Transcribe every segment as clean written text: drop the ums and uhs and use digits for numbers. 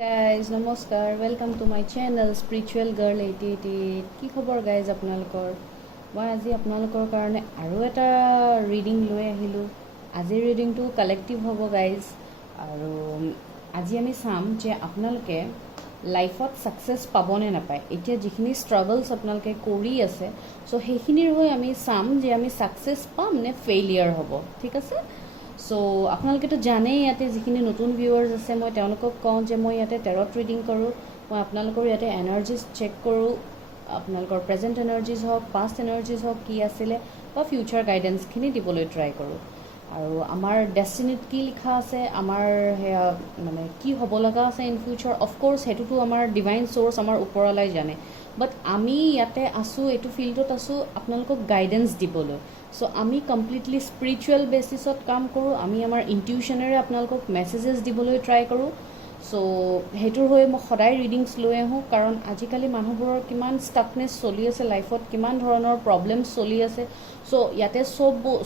Guys নমস্কাৰ welcome to my channel spiritual girl 88 কি খবৰ গাইজ আপোনালোকৰ মই আজি আপোনালোকৰ কাৰণে আৰু এটা ৰিডিং লৈ আহিলোঁ আজিৰ ৰিডিংটো কালেক্টিভ হ'ব গাইজ আৰু আজি আমি চাম যে আপোনালোকে লাইফত ছাকচেছ পাবনে নাপায় এতিয়া যিখিনি ষ্ট্ৰাগলছ আপোনালোকে কৰি আছে চ' সেইখিনিৰ হৈ আমি চাম যে আমি ছাকচেছ পাম নে ফেইলিয়াৰ হ'ব ঠিক আছে চ' আপোনালোকেতো জানেই ইয়াতে যিখিনি নতুন ভিউৱাৰ্ছ আছে মই তেওঁলোকক কওঁ যে মই ইয়াতে টেৰট ৰিডিং কৰোঁ মই আপোনালোকৰ ইয়াতে এনাৰ্জিজ চেক কৰোঁ আপোনালোকৰ প্ৰেজেণ্ট এনাৰ্জিজ হওক পাষ্ট এনাৰ্জিজ হওক কি আছিলে বা ফিউচাৰ গাইডেঞ্চখিনি দিবলৈ ট্ৰাই কৰোঁ আৰু আমাৰ ডেষ্টিনিত কি লিখা আছে আমাৰ সেয়া মানে কি হ'ব লগা আছে ইন ফিউচাৰ অফক'ৰ্ছ সেইটোতো আমাৰ ডিভাইন চ'ৰ্চ আমাৰ ওপৰলাই জানে বাট আমি ইয়াতে আছোঁ এইটো ফিল্ডত আছোঁ আপোনালোকক গাইডেঞ্চ দিবলৈ চ' আমি কমপ্লিটলি স্পিৰিচুৱেল বেচিছত কাম কৰোঁ আমি আমাৰ ইনটিউশ্যনেৰে আপোনালোকক মেছেজেছ দিবলৈ ট্ৰাই কৰোঁ চ' সেইটোৰ হৈ মই সদায় ৰিডিংছ লৈ আহোঁ কাৰণ আজিকালি মানুহবোৰৰ কিমান ষ্টাকনেছ চলি আছে লাইফত কিমান ধৰণৰ প্ৰব্লেমছ চলি আছে চ' ইয়াতে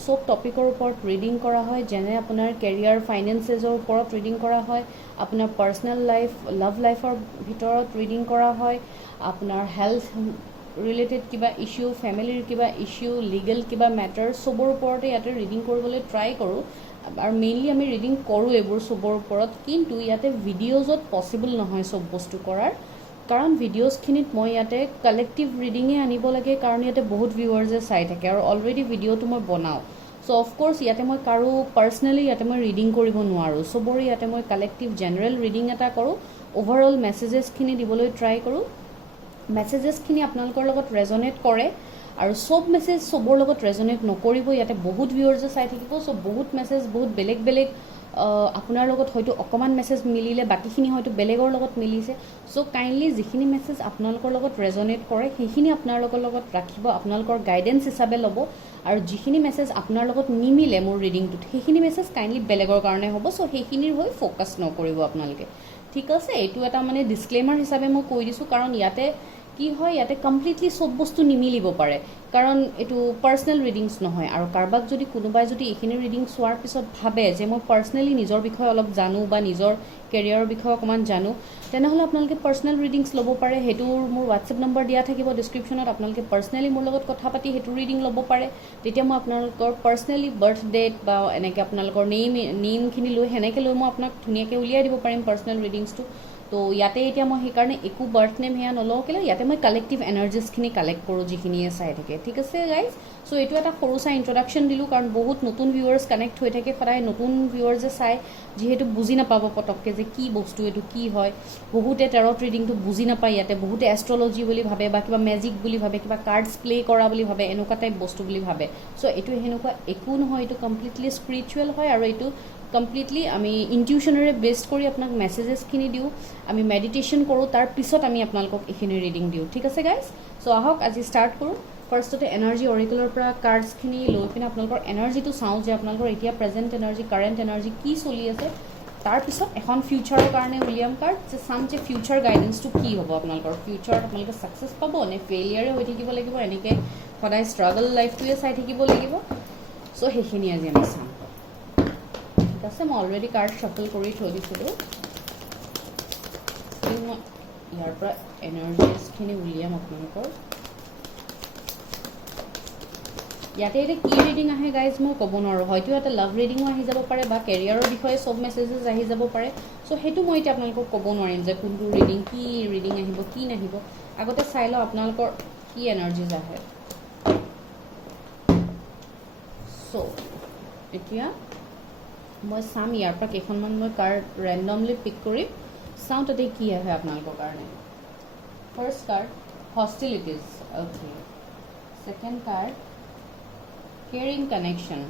চব টপিকৰ ওপৰত ৰিডিং কৰা হয় যেনে আপোনাৰ কেৰিয়াৰ ফাইনেন্সেছৰ ওপৰত ৰিডিং কৰা হয় আপোনাৰ পাৰ্চনেল লাইফ লাভ লাইফৰ ভিতৰত ৰিডিং কৰা হয় আপোনাৰ হেল্থ ৰিলেটেড কিবা ইছ্যু ফেমিলিৰ কিবা ইছ্যু লিগেল কিবা মেটাৰ চবৰ ওপৰতে ইয়াতে ৰিডিং কৰিবলৈ ট্ৰাই কৰোঁ আৰু মেইনলি আমি ৰিডিং কৰোঁ এইবোৰ চবৰ ওপৰত কিন্তু ইয়াতে ভিডিঅ'জত পচিবল নহয় চব বস্তু কৰাৰ কাৰণ ভিডিঅ'জখিনিত মই ইয়াতে কালেক্টিভ ৰিডিঙে আনিব লাগে কাৰণ ইয়াতে বহুত ভিউৱাৰ্ছে চাই থাকে আৰু অলৰেডি ভিডিঅ'টো মই বনাওঁ চ' অফক'ৰ্ছ ইয়াতে মই কাৰো পাৰ্চনেলি ইয়াতে মই ৰিডিং কৰিব নোৱাৰোঁ চবৰে ইয়াতে মই কালেক্টিভ জেনেৰেল ৰিডিং এটা কৰোঁ অভাৰঅল মেছেজেছখিনি দিবলৈ ট্ৰাই কৰোঁ মেছেজেছখিনি আপোনালোকৰ লগত ৰেজনেট কৰে আৰু চব মেছেজ চবৰ লগত ৰেজনেট নকৰিব ইয়াতে বহুত ভিউৱাৰ্ছে চাই থাকিব চ' বহুত মেছেজ বহুত বেলেগ বেলেগ আপোনাৰ লগত হয়তো অকণমান মেছেজ মিলিলে বাকীখিনি হয়তো বেলেগৰ লগত মিলিছে চ' কাইণ্ডলি যিখিনি মেছেজ আপোনালোকৰ লগত ৰেজনেট কৰে সেইখিনি আপোনালোকৰ লগত ৰাখিব আপোনালোকৰ গাইডেঞ্চ হিচাপে ল'ব আৰু যিখিনি মেছেজ আপোনাৰ লগত নিমিলে মোৰ ৰিডিংটোত সেইখিনি মেছেজ কাইণ্ডলি বেলেগৰ কাৰণে হ'ব চ' সেইখিনিৰ হৈ ফ'কাছ নকৰিব আপোনালোকে ঠিক আছে এইটো এটা মানে ডিছক্লেমাৰ হিচাপে মই কৈ দিছোঁ কাৰণ ইয়াতে কি হয় ইয়াতে কমপ্লিটলি চব বস্তু নিমিলিব পাৰে কাৰণ এইটো পাৰ্চনেল ৰিডিংছ নহয় আৰু কাৰোবাক যদি কোনোবাই যদি এইখিনি ৰিডিং চোৱাৰ পিছত ভাবে যে মই পাৰ্চনেলি নিজৰ বিষয়ে অলপ জানো বা নিজৰ কেৰিয়াৰৰ বিষয়ে অকণমান জানো তেনেহ'লে আপোনালোকে পাৰ্চনেল ৰিডিংছ ল'ব পাৰে সেইটোৰ মোৰ হোৱাটছএপ নম্বৰ দিয়া থাকিব ডিছক্ৰিপশ্যনত আপোনালোকে পাৰ্চনেলি মোৰ লগত কথা পাতি সেইটো ৰিডিং ল'ব পাৰে তেতিয়া মই আপোনালোকৰ পাৰ্চনেলি বাৰ্থ ডেট বা এনেকৈ আপোনালোকৰ নেইমখিনি লৈ সেনেকৈ লৈ মই আপোনাক ধুনীয়াকৈ উলিয়াই দিব পাৰিম পাৰ্চনেল ৰিডিংছটো তো ইয়াতে এতিয়া মই সেইকাৰণে একো বাৰ্থ নেম সেয়া নলওঁ কেলৈ ইয়াতে মই কালেক্টিভ এনাৰ্জিজখিনি কালেক্ট কৰোঁ যিখিনিয়ে চাই থাকে ঠিক আছে গাইজ চ' এইটো এটা সৰু চাই ইন্ট্ৰডাকশ্যন দিলোঁ কাৰণ বহুত নতুন ভিউৱাৰ্ছ কানেক্ট হৈ থাকে সদায় নতুন ভিউৱাৰ্ছে চাই যিহেতু বুজি নাপাব পটককৈ যে কি বস্তু এইটো কি হয় বহুতে টেৰট ৰিডিংটো বুজি নাপায় ইয়াতে বহুতে এষ্ট্ৰলজি বুলি ভাবে বা কিবা মেজিক বুলি ভাবে কিবা কাৰ্ডছ প্লে' কৰা বুলি ভাবে এনেকুৱা টাইপ বস্তু বুলি ভাবে চ' এইটো সেনেকুৱা একো নহয় এইটো কমপ্লিটলি স্পিৰিচুৱেল হয় আৰু এইটো কমপ্লিটলি আমি ইনটিউশ্যনেৰে বেষ্ট কৰি আপোনাক মেছেজেছখিনি দিওঁ আমি মেডিটেশ্যন কৰোঁ তাৰ পিছত আমি আপোনালোকক এইখিনি ৰিডিং দিওঁ ঠিক আছে গাইজ চ' আহক আজি ষ্টাৰ্ট কৰোঁ ফাৰ্ষ্টতে এনাৰ্জি অৰিকেলৰ পৰা কাৰ্ডছখিনি লৈ পিনে আপোনালোকৰ এনাৰ্জিটো চাওঁ যে আপোনালোকৰ এতিয়া প্ৰেজেণ্ট এনাৰ্জি কাৰেণ্ট এনাৰ্জি কি চলি আছে তাৰপিছত এখন ফিউচাৰৰ কাৰণে উলিয়াম কাৰ্ড যে চাম যে ফিউচাৰ গাইডেঞ্চটো কি হ'ব আপোনালোকৰ ফিউচাৰত আপোনালোকে ছাকচেছ পাব নে ফেইলিয়াৰে হৈ থাকিব লাগিব এনেকৈ সদায় ষ্ট্ৰাগল লাইফটোৱে চাই থাকিব লাগিব চ' সেইখিনি আজি আমি চাম ঠিক আছে মই অলৰেডি কাৰ্ড শ্বাফল কৰি থৈ দিছিলোঁ মই ইয়াৰ পৰা এনাৰ্জিজখিনি উলিয়াম আপোনালোকৰ ইয়াতে এতিয়া কি ৰিডিং আহে গাইজ মই ক'ব নোৱাৰোঁ হয়তো এটা লাভ ৰিডিঙো আহি যাব পাৰে বা কেৰিয়াৰৰ বিষয়ে চব মেছেজেছ আহি যাব পাৰে চ' সেইটো মই এতিয়া আপোনালোকক ক'ব নোৱাৰিম যে কোনটো ৰিডিং কি ৰিডিং আহিব কি নাহিব আগতে চাই লওঁ আপোনালোকৰ কি এনাৰ্জিজ আহে চ' এতিয়া মই চাম ইয়াৰ পৰা কেইখনমান মই কাৰ্ড ৰেণ্ডমলি পিক কৰিম চাওঁ তাতে কি আহে আপোনালোকৰ কাৰণে first card hostilities okay second card caring connection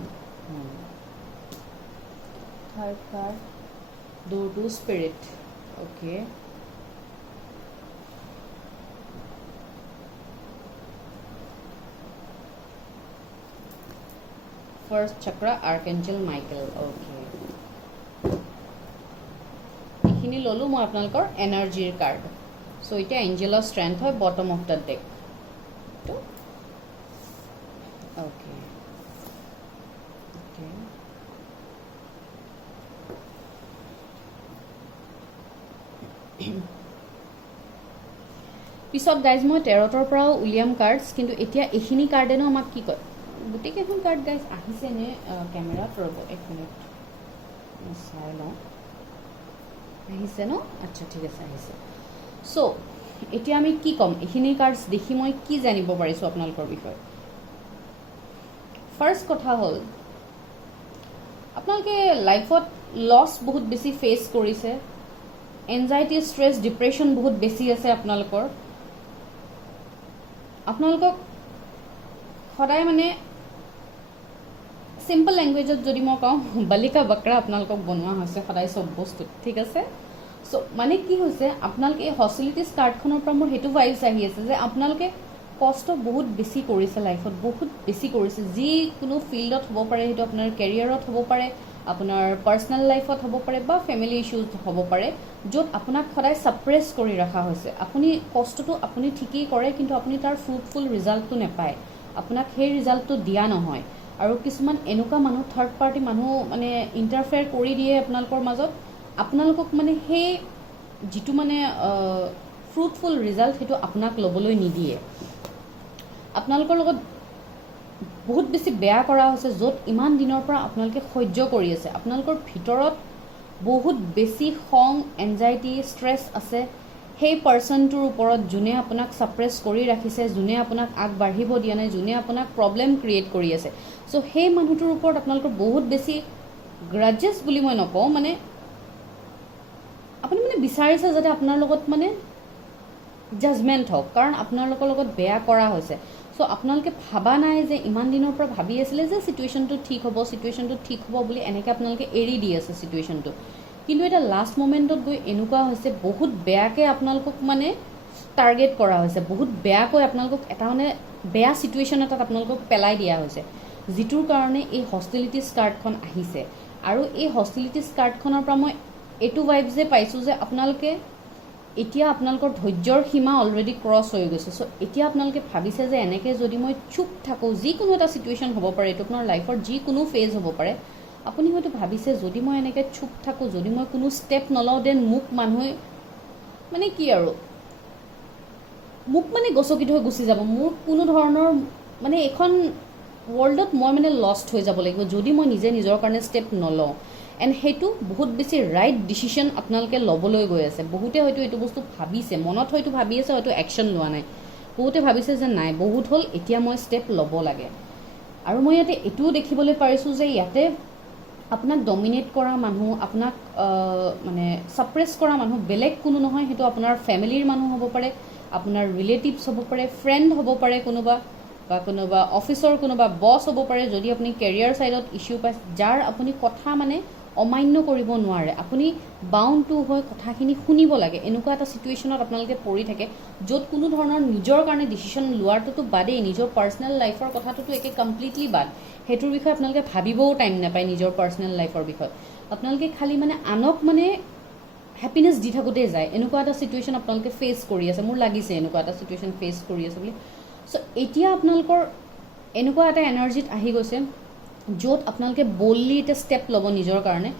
third card door to spirit okay first chakra archangel Michael okay এইখিনি ল'লোঁ মই আপোনালোকৰ এনাৰ্জিৰ কাৰ্ড চ' এতিয়া এঞ্জেলৰ ষ্ট্ৰেংথ হয় bottom of the deck okay পিছত গাইজ মই টেৰটৰ পৰাও উলিয়াম কাৰ্ডছ, কিন্তু এতিয়া এইখিনি কাৰ্ডেনো আমাক কি কয়, গোটেইকেইখন কাৰ্ড গাইজ আহিছে নে কেমেৰাত, ৰ'ব এক মিনিট চাই লওঁ, আহিছে ন, আচ্ছা ঠিক আছে আহিছে। চ' এতিয়া আমি কি ক'ম, এইখিনি কাৰ্ডছ দেখি মই কি জানিব পাৰিছোঁ আপোনালোকৰ বিষয়ে। ফাৰ্ষ্ট কথা হ'ল আপোনালোকে লাইফত লছ বহুত বেছি ফেচ কৰিছে, এনজাইটি ষ্ট্ৰেছ ডিপ্ৰেশ্যন বহুত বেছি আছে আপোনালোকৰ। আপোনালোকক সদায় মানে চিম্পল লেংগুৱেজত যদি মই কওঁ বালিকা বকৰা আপোনালোকক বনোৱা হৈছে সদায় চব বস্তুত, ঠিক আছে। চ' মানে কি হৈছে, আপোনালোকে এই হষ্টিলিটিজ কাৰ্ডখনৰ পৰা মোৰ সেইটো ভাইবছ আহি আছে যে আপোনালোকে কষ্ট বহুত বেছি কৰিছে লাইফত, বহুত বেছি কৰিছে, যিকোনো ফিল্ডত হ'ব পাৰে, সেইটো আপোনাৰ কেৰিয়াৰত হ'ব পাৰে, আপোনাৰ পাৰ্চনেল লাইফত হ'ব পাৰে বা ফেমিলি ইছ্যুজ হ'ব পাৰে, য'ত আপোনাক সদায় ছাপ্ৰেছ কৰি ৰখা হৈছে। আপুনি কষ্টটো আপুনি ঠিকেই কৰে, কিন্তু আপুনি তাৰ ফ্ৰুটফুল ৰিজাল্টটো নাপায়, আপোনাক সেই ৰিজাল্টটো দিয়া নহয়। আৰু কিছুমান এনেকুৱা মানুহ, থাৰ্ড পাৰ্টি মানুহ মানে ইণ্টাৰফেয়াৰ কৰি দিয়ে আপোনালোকৰ মাজত, আপোনালোকক মানে সেই যিটো মানে ফ্ৰুটফুল ৰিজাল্ট সেইটো আপোনাক ল'বলৈ নিদিয়ে, আপোনালোকৰ লগত বহুত বেছি বেয়া কৰা হৈছে, য'ত ইমান দিনৰ পৰা আপোনালোকে সহ্য কৰি আছে। আপোনালোকৰ ভিতৰত বহুত বেছি খং, এনজাইটি, ষ্ট্ৰেছ আছে সেই পাৰ্চনটোৰ ওপৰত, যোনে আপোনাক ছাপ্ৰেছ কৰি ৰাখিছে, যোনে আপোনাক আগবাঢ়িব দিয়া নাই, যোনে আপোনাক প্ৰব্লেম ক্ৰিয়েট কৰি আছে। চ' সেই মানুহটোৰ ওপৰত আপোনালোকৰ বহুত বেছি গ্ৰাজেছ বুলি মই নকওঁ, মানে আপুনি মানে বিচাৰিছে যাতে আপোনাৰ লগত মানে জাজমেণ্ট হওক, কাৰণ আপোনালোকৰ লগত বেয়া কৰা হৈছে। চ' আপোনালোকে ভাবা নাই যে ইমান দিনৰ পৰা ভাবি আছিলে যে চিটুৱেশ্যনটো ঠিক হ'ব, চিটুৱেশ্যনটো ঠিক হ'ব বুলি, এনেকৈ আপোনালোকে এৰি দি আছে চিটুৱেশ্যনটো। কিন্তু এটা লাষ্ট মমেণ্টত গৈ এনেকুৱা হৈছে, বহুত বেয়াকৈ আপোনালোকক মানে টাৰ্গেট কৰা হৈছে, বহুত বেয়াকৈ আপোনালোকক এটা মানে বেয়া চিটুৱেশ্যন এটাত আপোনালোকক পেলাই দিয়া হৈছে, যিটোৰ কাৰণে এই হষ্টিলিটিজ কাৰ্ডখন আহিছে। আৰু এই হষ্টিলিটিজ কাৰ্ডখনৰ পৰা মই এইটো ভাইবছ যে পাইছোঁ যে আপোনালোকে এতিয়া আপোনালোকৰ ধৈৰ্যৰ সীমা অলৰেডি ক্ৰছ হৈ গৈছে। চ' এতিয়া আপোনালোকে ভাবিছে যে এনেকৈ যদি মই চুপ থাকোঁ, যিকোনো এটা চিটুৱেশ্যন হ'ব পাৰে, এইটো আপোনাৰ লাইফৰ যিকোনো ফেজ হ'ব পাৰে, আপুনি হয়তো ভাবিছে যদি মই এনেকৈ চুপ থাকোঁ, যদি মই কোনো ষ্টেপ নলওঁ, দেন মোক মানুহে মানে কি আৰু মোক মানে গছকি থৈ গুচি যাব, মোৰ কোনো ধৰণৰ মানে এইখন ৱৰ্ল্ডত মই মানে লষ্ট হৈ যাব লাগিব যদি মই নিজে নিজৰ কাৰণে ষ্টেপ নলওঁ। এণ্ড সেইটো বহুত বেছি ৰাইট ডিচিশ্যন আপোনালোকে ল'বলৈ গৈ আছে। বহুতে হয়তো এইটো বস্তু ভাবিছে, মনত হয়তো ভাবি আছে, হয়তো একশ্যন লোৱা নাই। বহুতে ভাবিছে যে নাই বহুত হ'ল, এতিয়া মই ষ্টেপ ল'ব লাগে। আৰু মই ইয়াতে এইটোও দেখিবলৈ পাৰিছোঁ যে ইয়াতে আপোনাক ডমিনেট কৰা মানুহ, আপোনাক মানে ছাপ্ৰেছ কৰা মানুহ বেলেগ কোনো নহয়, সেইটো আপোনাৰ ফেমিলিৰ মানুহ হ'ব পাৰে, আপোনাৰ ৰিলেটিভছ হ'ব পাৰে, ফ্ৰেণ্ড হ'ব পাৰে কোনোবা, বা কোনোবা অফিচৰ কোনোবা বছ হ'ব পাৰে, যদি আপুনি কেৰিয়াৰ ছাইডত ইছ্যু পাইছে, যাৰ আপুনি কথা মানে অমান্য কৰিব নোৱাৰে, আপুনি বাউণ্ড টু হৈ কথাখিনি শুনিব লাগে, এনেকুৱা এটা চিটুৱেশ্যনত আপোনালোকে পৰি থাকে, য'ত কোনো ধৰণৰ নিজৰ কাৰণে ডিচিশ্যন লোৱাটোতো বাদেই, নিজৰ পাৰ্চনেল লাইফৰ কথাটোতো একে কমপ্লিটলি বাদ, সেইটোৰ বিষয়ে আপোনালোকে ভাবিবও টাইম নাপায়। নিজৰ পাৰ্চনেল লাইফৰ বিষয়ে আপোনালোকে খালি মানে আনক মানে হেপিনেছ দি থাকোঁতে যায়, এনেকুৱা এটা চিটুৱেশ্যন আপোনালোকে ফেচ কৰি আছে, মোৰ লাগিছে এনেকুৱা এটা চিটুৱেশ্যন ফেচ কৰি আছে বুলি। চ' এতিয়া আপোনালোকৰ এনেকুৱা এটা এনাৰ্জিত আহি গৈছে, য'ত আপোনালোকে বল্ডলি এটা ষ্টেপ ল'ব নিজৰ কাৰণে,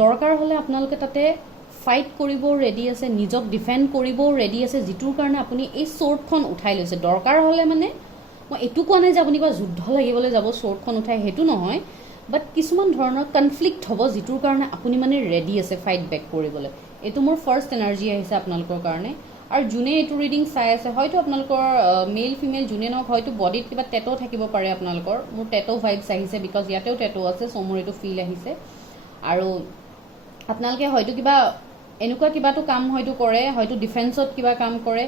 দৰকাৰ হ'লে আপোনালোকে তাতে ফাইট কৰিবও ৰেডি আছে, নিজক ডিফেণ্ড কৰিবও ৰেডি আছে, যিটোৰ কাৰণে আপুনি এই শ্বৰ্টখন উঠাই লৈছে। দৰকাৰ হ'লে মানে মই এইটো কোৱা নাই যে আপুনি কিবা যুদ্ধ লাগিবলৈ যাব শ্বৰ্টখন উঠাই, সেইটো নহয়, বাট কিছুমান ধৰণৰ কনফ্লিক্ট হ'ব, যিটোৰ কাৰণে আপুনি মানে ৰেডি আছে ফাইট বেক কৰিবলৈ। এইটো মোৰ ফাৰ্ষ্ট এনাৰ্জি আহিছে আপোনালোকৰ কাৰণে। আৰু যোনে এইটো ৰিডিং চাই আছে, হয়তো আপোনালোকৰ মেল ফিমেল যোনে নহওক, হয়তো বডিত কিবা টেটো থাকিব পাৰে আপোনালোকৰ। মোৰ টেটো ভাইবছ আহিছে, বিকজ ইয়াতেও টেটো আছে, চ' মোৰ এইটো ফিল আহিছে। আৰু আপোনালোকে হয়তো কিবা এনেকুৱা কিবাটো কাম হয়তো কৰে, হয়তো ডিফেন্সত কিবা কাম কৰে,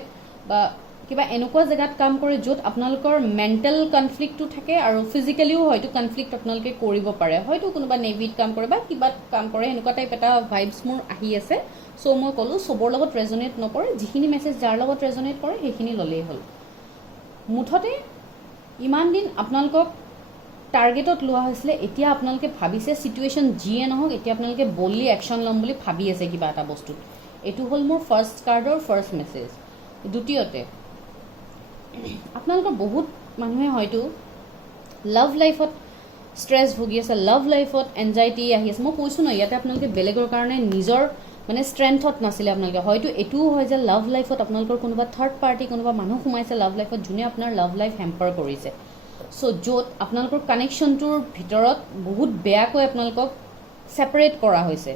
বা কিবা এনেকুৱা জেগাত কাম কৰে য'ত আপোনালোকৰ মেণ্টেল কনফ্লিক্টটো থাকে, আৰু ফিজিকেলিও হয়তো কনফ্লিক্ট আপোনালোকে কৰিব পাৰে, হয়তো কোনোবা নেভিত কাম কৰে বা কিবা কাম কৰে, এনেকুৱা টাইপ এটা ভাইবছ মোৰ আহি আছে। চ' মই ক'লোঁ চবৰ লগত ৰেজনেট নকৰে, যিখিনি মেছেজ যাৰ লগত ৰেজনেট কৰে সেইখিনি ল'লেই হ'ল। মুঠতে ইমান দিন আপোনালোকক টাৰ্গেটত লোৱা হৈছিলে, এতিয়া আপোনালোকে ভাবিছে চিটুৱেশ্যন যিয়ে নহওক, এতিয়া আপোনালোকে বল্ডলি একশ্যন ল'ম বুলি ভাবি আছে কিবা এটা বস্তুত। এইটো হ'ল মোৰ ফাৰ্ষ্ট কাৰ্ডৰ ফাৰ্ষ্ট মেছেজ। দ্বিতীয়তে আপোনালোকৰ বহুত মানুহে হয়তো লাভ লাইফত ষ্ট্ৰেছ ভুগি আছে, লাভ লাইফত এনজাইটি আহি আছে। মই কৈছোঁ ন, ইয়াতে আপোনালোকে বেলেগৰ কাৰণে নিজৰ মানে ষ্ট্ৰেংথত নাছিলে আপোনালোকে হয়তো এইটোও হয় যে লাভ লাইফত আপোনালোকৰ কোনোবা থাৰ্ড পাৰ্টি কোনোবা মানুহ সোমাইছে লাভ লাইফত যোনে আপোনাৰ লাভ লাইফ হেম্পাৰ কৰিছে চ' য'ত আপোনালোকৰ কানেকশ্যনটোৰ ভিতৰত বহুত বেয়াকৈ আপোনালোকক ছেপাৰেট কৰা হৈছে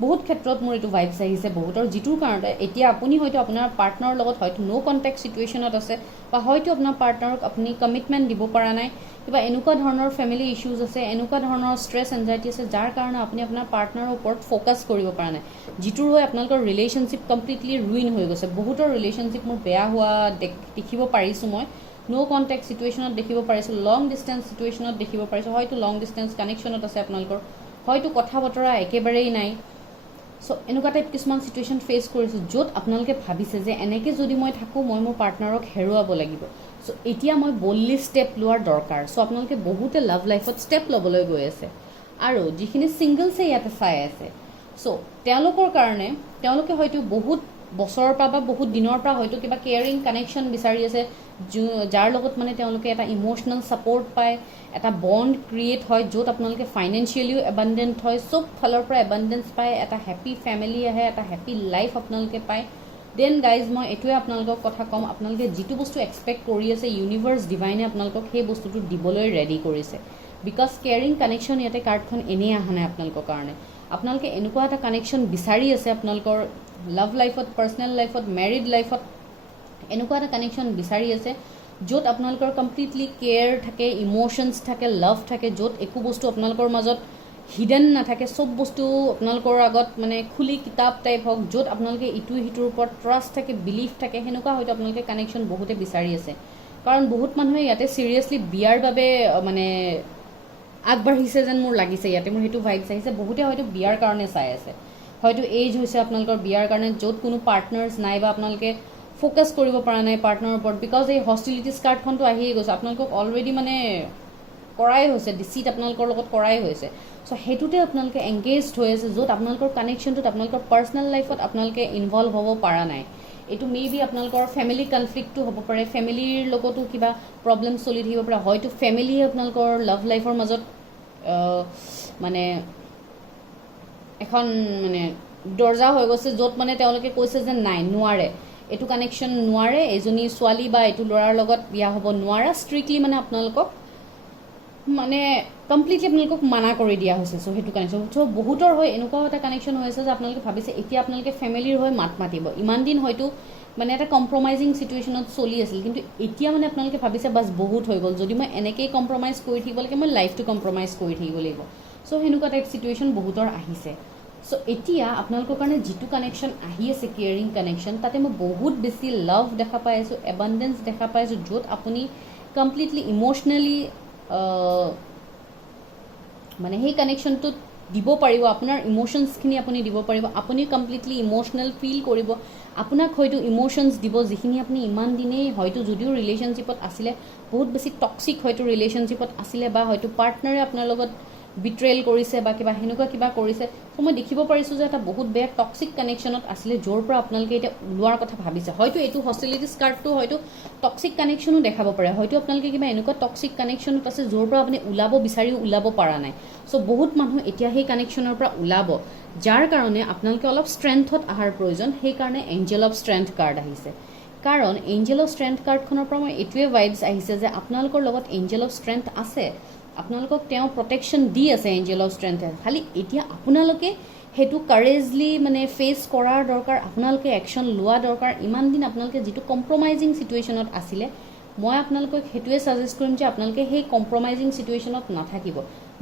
বহুত ক্ষেত্ৰত মোৰ এইটো ভাইবছ আহিছে বহুতৰ যিটোৰ কাৰণে এতিয়া আপুনি হয়তো আপোনাৰ পাৰ্টনাৰৰ লগত হয়তো ন' কণ্টেক্ট ছিটুৱেশ্যনত আছে বা হয়তো আপোনাৰ পাৰ্টনাৰক আপুনি কমিটমেণ্ট দিব পৰা নাই কিবা এনেকুৱা ধৰণৰ ফেমিলি ইছ্যুজ আছে এনেকুৱা ধৰণৰ ষ্ট্ৰেছ এনজাইটি আছে যাৰ কাৰণে আপুনি আপোনাৰ পাৰ্টনাৰৰ ওপৰত ফ'কাছ কৰিব পৰা নাই যিটোৰ হৈ আপোনালোকৰ ৰিলেশ্যনশ্বিপ কমপ্লিটলি ৰুইন হৈ গৈছে বহুতৰ ৰিলেশ্যনশ্বিপ মোৰ বেয়া হোৱা দেখিব পাৰিছোঁ মই ন' কণ্টেক্ট ছিটুৱেশ্যনত দেখিব পাৰিছোঁ লং ডিষ্টেঞ্চ ছিটুৱেশ্যনত দেখিব পাৰিছোঁ হয়তো লং ডিষ্টেঞ্চ কানেকশ্যনত আছে আপোনালোকৰ হয়তো কথা বতৰা একেবাৰেই নাই চ' এনেকুৱা টাইপ কিছুমান ছিটুৱেশ্যন ফেচ কৰিছোঁ য'ত আপোনালোকে ভাবিছে যে এনেকৈ যদি মই থাকোঁ মই মোৰ পাৰ্টনাৰক হেৰুৱাব লাগিব চ' এতিয়া মই বল্ডলি ষ্টেপ লোৱাৰ দৰকাৰ চ' আপোনালোকে বহুতে লাভ লাইফত ষ্টেপ ল'বলৈ গৈ আছে আৰু যিখিনি ছিংগলছে ইয়াতে চাই আছে চ' তেওঁলোকৰ কাৰণে তেওঁলোকে হয়তো বহুত বছৰৰ পৰা বা বহুত দিনৰ পৰা হয়তো কিবা কেয়াৰিং কানেকশ্যন বিচাৰি আছে যাৰ লগত মানে তেওঁলোকে এটা ইম'চনেল ছাপৰ্ট পায় এটা বণ্ড ক্ৰিয়েট হয় য'ত আপোনালোকে ফাইনেন্সিয়েলিও এবাণ্ডেণ্ট হয় চব ফালৰ পৰা এবাণ্ডেঞ্চ পায় এটা হেপী ফেমিলি আহে এটা হেপী লাইফ আপোনালোকে পায় দেন গাইজ মই এইটোৱে আপোনালোকক কথা ক'ম আপোনালোকে যিটো বস্তু এক্সপেক্ট কৰি আছে ইউনিভাৰ্ছ ডিভাইনে আপোনালোকক সেই বস্তুটো দিবলৈ ৰেডি কৰিছে বিকজ কেয়াৰিং কানেকশ্যন ইয়াতে কাৰ্ডখন এনেই অহা নাই আপোনালোকৰ কাৰণে আপোনালোকে এনেকুৱা এটা কানেকশ্যন বিচাৰি আছে আপোনালোকৰ লাভ লাইফত পাৰ্চনেল লাইফত মেৰিড লাইফত এনেকুৱা এটা কানেকশ্যন বিচাৰি আছে য'ত আপোনালোকৰ কমপ্লিটলি কেয়াৰ থাকে ইম'শ্যনছ থাকে লাভ থাকে য'ত একো বস্তু আপোনালোকৰ মাজত হিডেন নাথাকে চব বস্তু আপোনালোকৰ আগত মানে খুলি কিতাপ টাইপ হওক য'ত আপোনালোকে ইটো সিটোৰ ওপৰত ট্ৰাষ্ট থাকে বিলিফ থাকে সেনেকুৱা হয়তো আপোনালোকে কানেকশ্যন বহুতে বিচাৰি আছে কাৰণ বহুত মানুহে ইয়াতে ছিৰিয়াছলি বিয়াৰ বাবে মানে আগবাঢ়িছে যেন মোৰ লাগিছে ইয়াতে মোৰ সেইটো ভাইবছ আহিছে বহুতে হয়তো বিয়াৰ কাৰণে চাই আছে হয়তো এজ হৈছে আপোনালোকৰ বিয়াৰ কাৰণে য'ত কোনো পাৰ্টনাৰ্ছ নাই বা আপোনালোকে ফ'কাছ কৰিব পৰা নাই পাৰ্টনাৰৰ ওপৰত বিকজ এই হষ্টিলিটিজ কাৰ্ডখনটো আহিয়ে গৈছে আপোনালোকক অলৰেডি মানে কৰাই হৈছে ডিচিট আপোনালোকৰ লগত কৰাই হৈছে চ' সেইটোতে আপোনালোকে এংগেজড হৈ আছে য'ত আপোনালোকৰ কানেকশ্যনটোত আপোনালোকৰ পাৰ্চনেল লাইফত আপোনালোকে ইনভল্ভ হ'ব পৰা নাই এইটো মে বি আপোনালোকৰ ফেমিলি কনফ্লিক্টটো হ'ব পাৰে ফেমিলিৰ লগতো কিবা প্ৰব্লেম চলি থাকিব পাৰে হয়তো ফেমিলিয়ে আপোনালোকৰ লাভ লাইফৰ মাজত মানে এখন মানে দৰ্জা হৈ গৈছে য'ত মানে তেওঁলোকে কৈছে যে নাই নোৱাৰে এইটো কানেকশ্যন নোৱাৰে এজনী ছোৱালী বা এইটো ল'ৰাৰ লগত বিয়া হ'ব নোৱাৰা ষ্ট্ৰিক্টলি মানে আপোনালোকক মানে কমপ্লিটলি আপোনালোকক মানা কৰি দিয়া হৈছে চ' সেইটো কানেকশ্যন চ' বহুতৰ হৈ এনেকুৱাও এটা কানেকশ্যন হৈ আছে যে আপোনালোকে ভাবিছে এতিয়া আপোনালোকে ফেমিলিৰ হৈ মাত মাতিব ইমান দিন হয়তো মানে এটা কম্প্ৰমাইজিং ছিটুৱেশ্যনত চলি আছিল কিন্তু এতিয়া মানে আপোনালোকে ভাবিছে বাছ বহুত হৈ গ'ল যদি মই এনেকেই কম্প্ৰমাইজ কৰি থাকিব লাগে মই লাইফটো কম্প্ৰমাইজ কৰি থাকিব লাগিব চ' সেনেকুৱা টাইপ ছিটুৱেশ্যন বহুতৰ আহিছে চ' এতিয়া আপোনালোকৰ কাৰণে যিটো কানেকশ্যন আহি আছে কেয়াৰিং কানেকশ্যন তাতে মই বহুত বেছি লাভ দেখা পাই আছোঁ এবাণ্ডেঞ্চ দেখা পাই আছোঁ য'ত আপুনি কমপ্লিটলি ইম'চনেলি মানে সেই কানেকশ্যনটোত দিব পাৰিব আপোনাৰ ইম'শ্যনছখিনি আপুনি দিব পাৰিব আপুনি কমপ্লিটলি ইম'চনেল ফিল কৰিব আপোনাক হয়তো ইম'শ্যনছ দিব যিখিনি আপুনি ইমান দিনেই হয়তো যদিও ৰিলেশ্যনশ্বিপত আছিলে বহুত বেছি টক্সিক হয়তো ৰিলেশ্যনশ্বিপত আছিলে বা হয়তো পাৰ্টনাৰে আপোনাৰ লগত বিট্ৰেল কৰিছে বা কিবা সেনেকুৱা কিবা কৰিছে ত' মই দেখিব পাৰিছোঁ যে এটা বহুত বেয়া টক্সিক কানেকশ্যনত আছিলে য'ৰ পৰা আপোনালোকে এতিয়া ওলোৱাৰ কথা ভাবিছে হয়তো এইটো হষ্টিলিটিজ কাৰ্ডটো হয়তো টক্সিক কানেকশ্যনো দেখাব পাৰে হয়তো আপোনালোকে কিবা এনেকুৱা টক্সিক কানেকশ্যনত আছে য'ৰ পৰা আপুনি ওলাব বিচাৰিও ওলাব পৰা নাই চ' বহুত মানুহ এতিয়া সেই কানেকশ্যনৰ পৰা ওলাব যাৰ কাৰণে আপোনালোকে অলপ ষ্ট্ৰেংথত অহাৰ প্ৰয়োজন সেইকাৰণে এঞ্জেল অফ ষ্ট্ৰেংথ কাৰ্ড আহিছে কাৰণ এঞ্জেল অফ ষ্ট্ৰেংথ কাৰ্ডখনৰ পৰা মই এইটোৱে ভাইবছ আহিছে যে আপোনালোকৰ লগত এঞ্জেল অফ ষ্ট্ৰেংথ আছে আপোনালোকক তেওঁ প্ৰটেকশ্যন দি আছে এঞ্জেল অফ ষ্ট্ৰেংথে খালি এতিয়া আপোনালোকে সেইটো কাৰেজলি মানে ফেচ কৰাৰ দৰকাৰ আপোনালোকে একশ্যন লোৱা দৰকাৰ ইমান দিন আপোনালোকে যিটো কম্প্ৰমাইজিং ছিটুৱেশ্যনত আছিলে মই আপোনালোকক সেইটোৱে ছাজেষ্ট কৰিম যে আপোনালোকে সেই কম্প্ৰমাইজিং ছিটুৱেশ্যনত নাথাকিব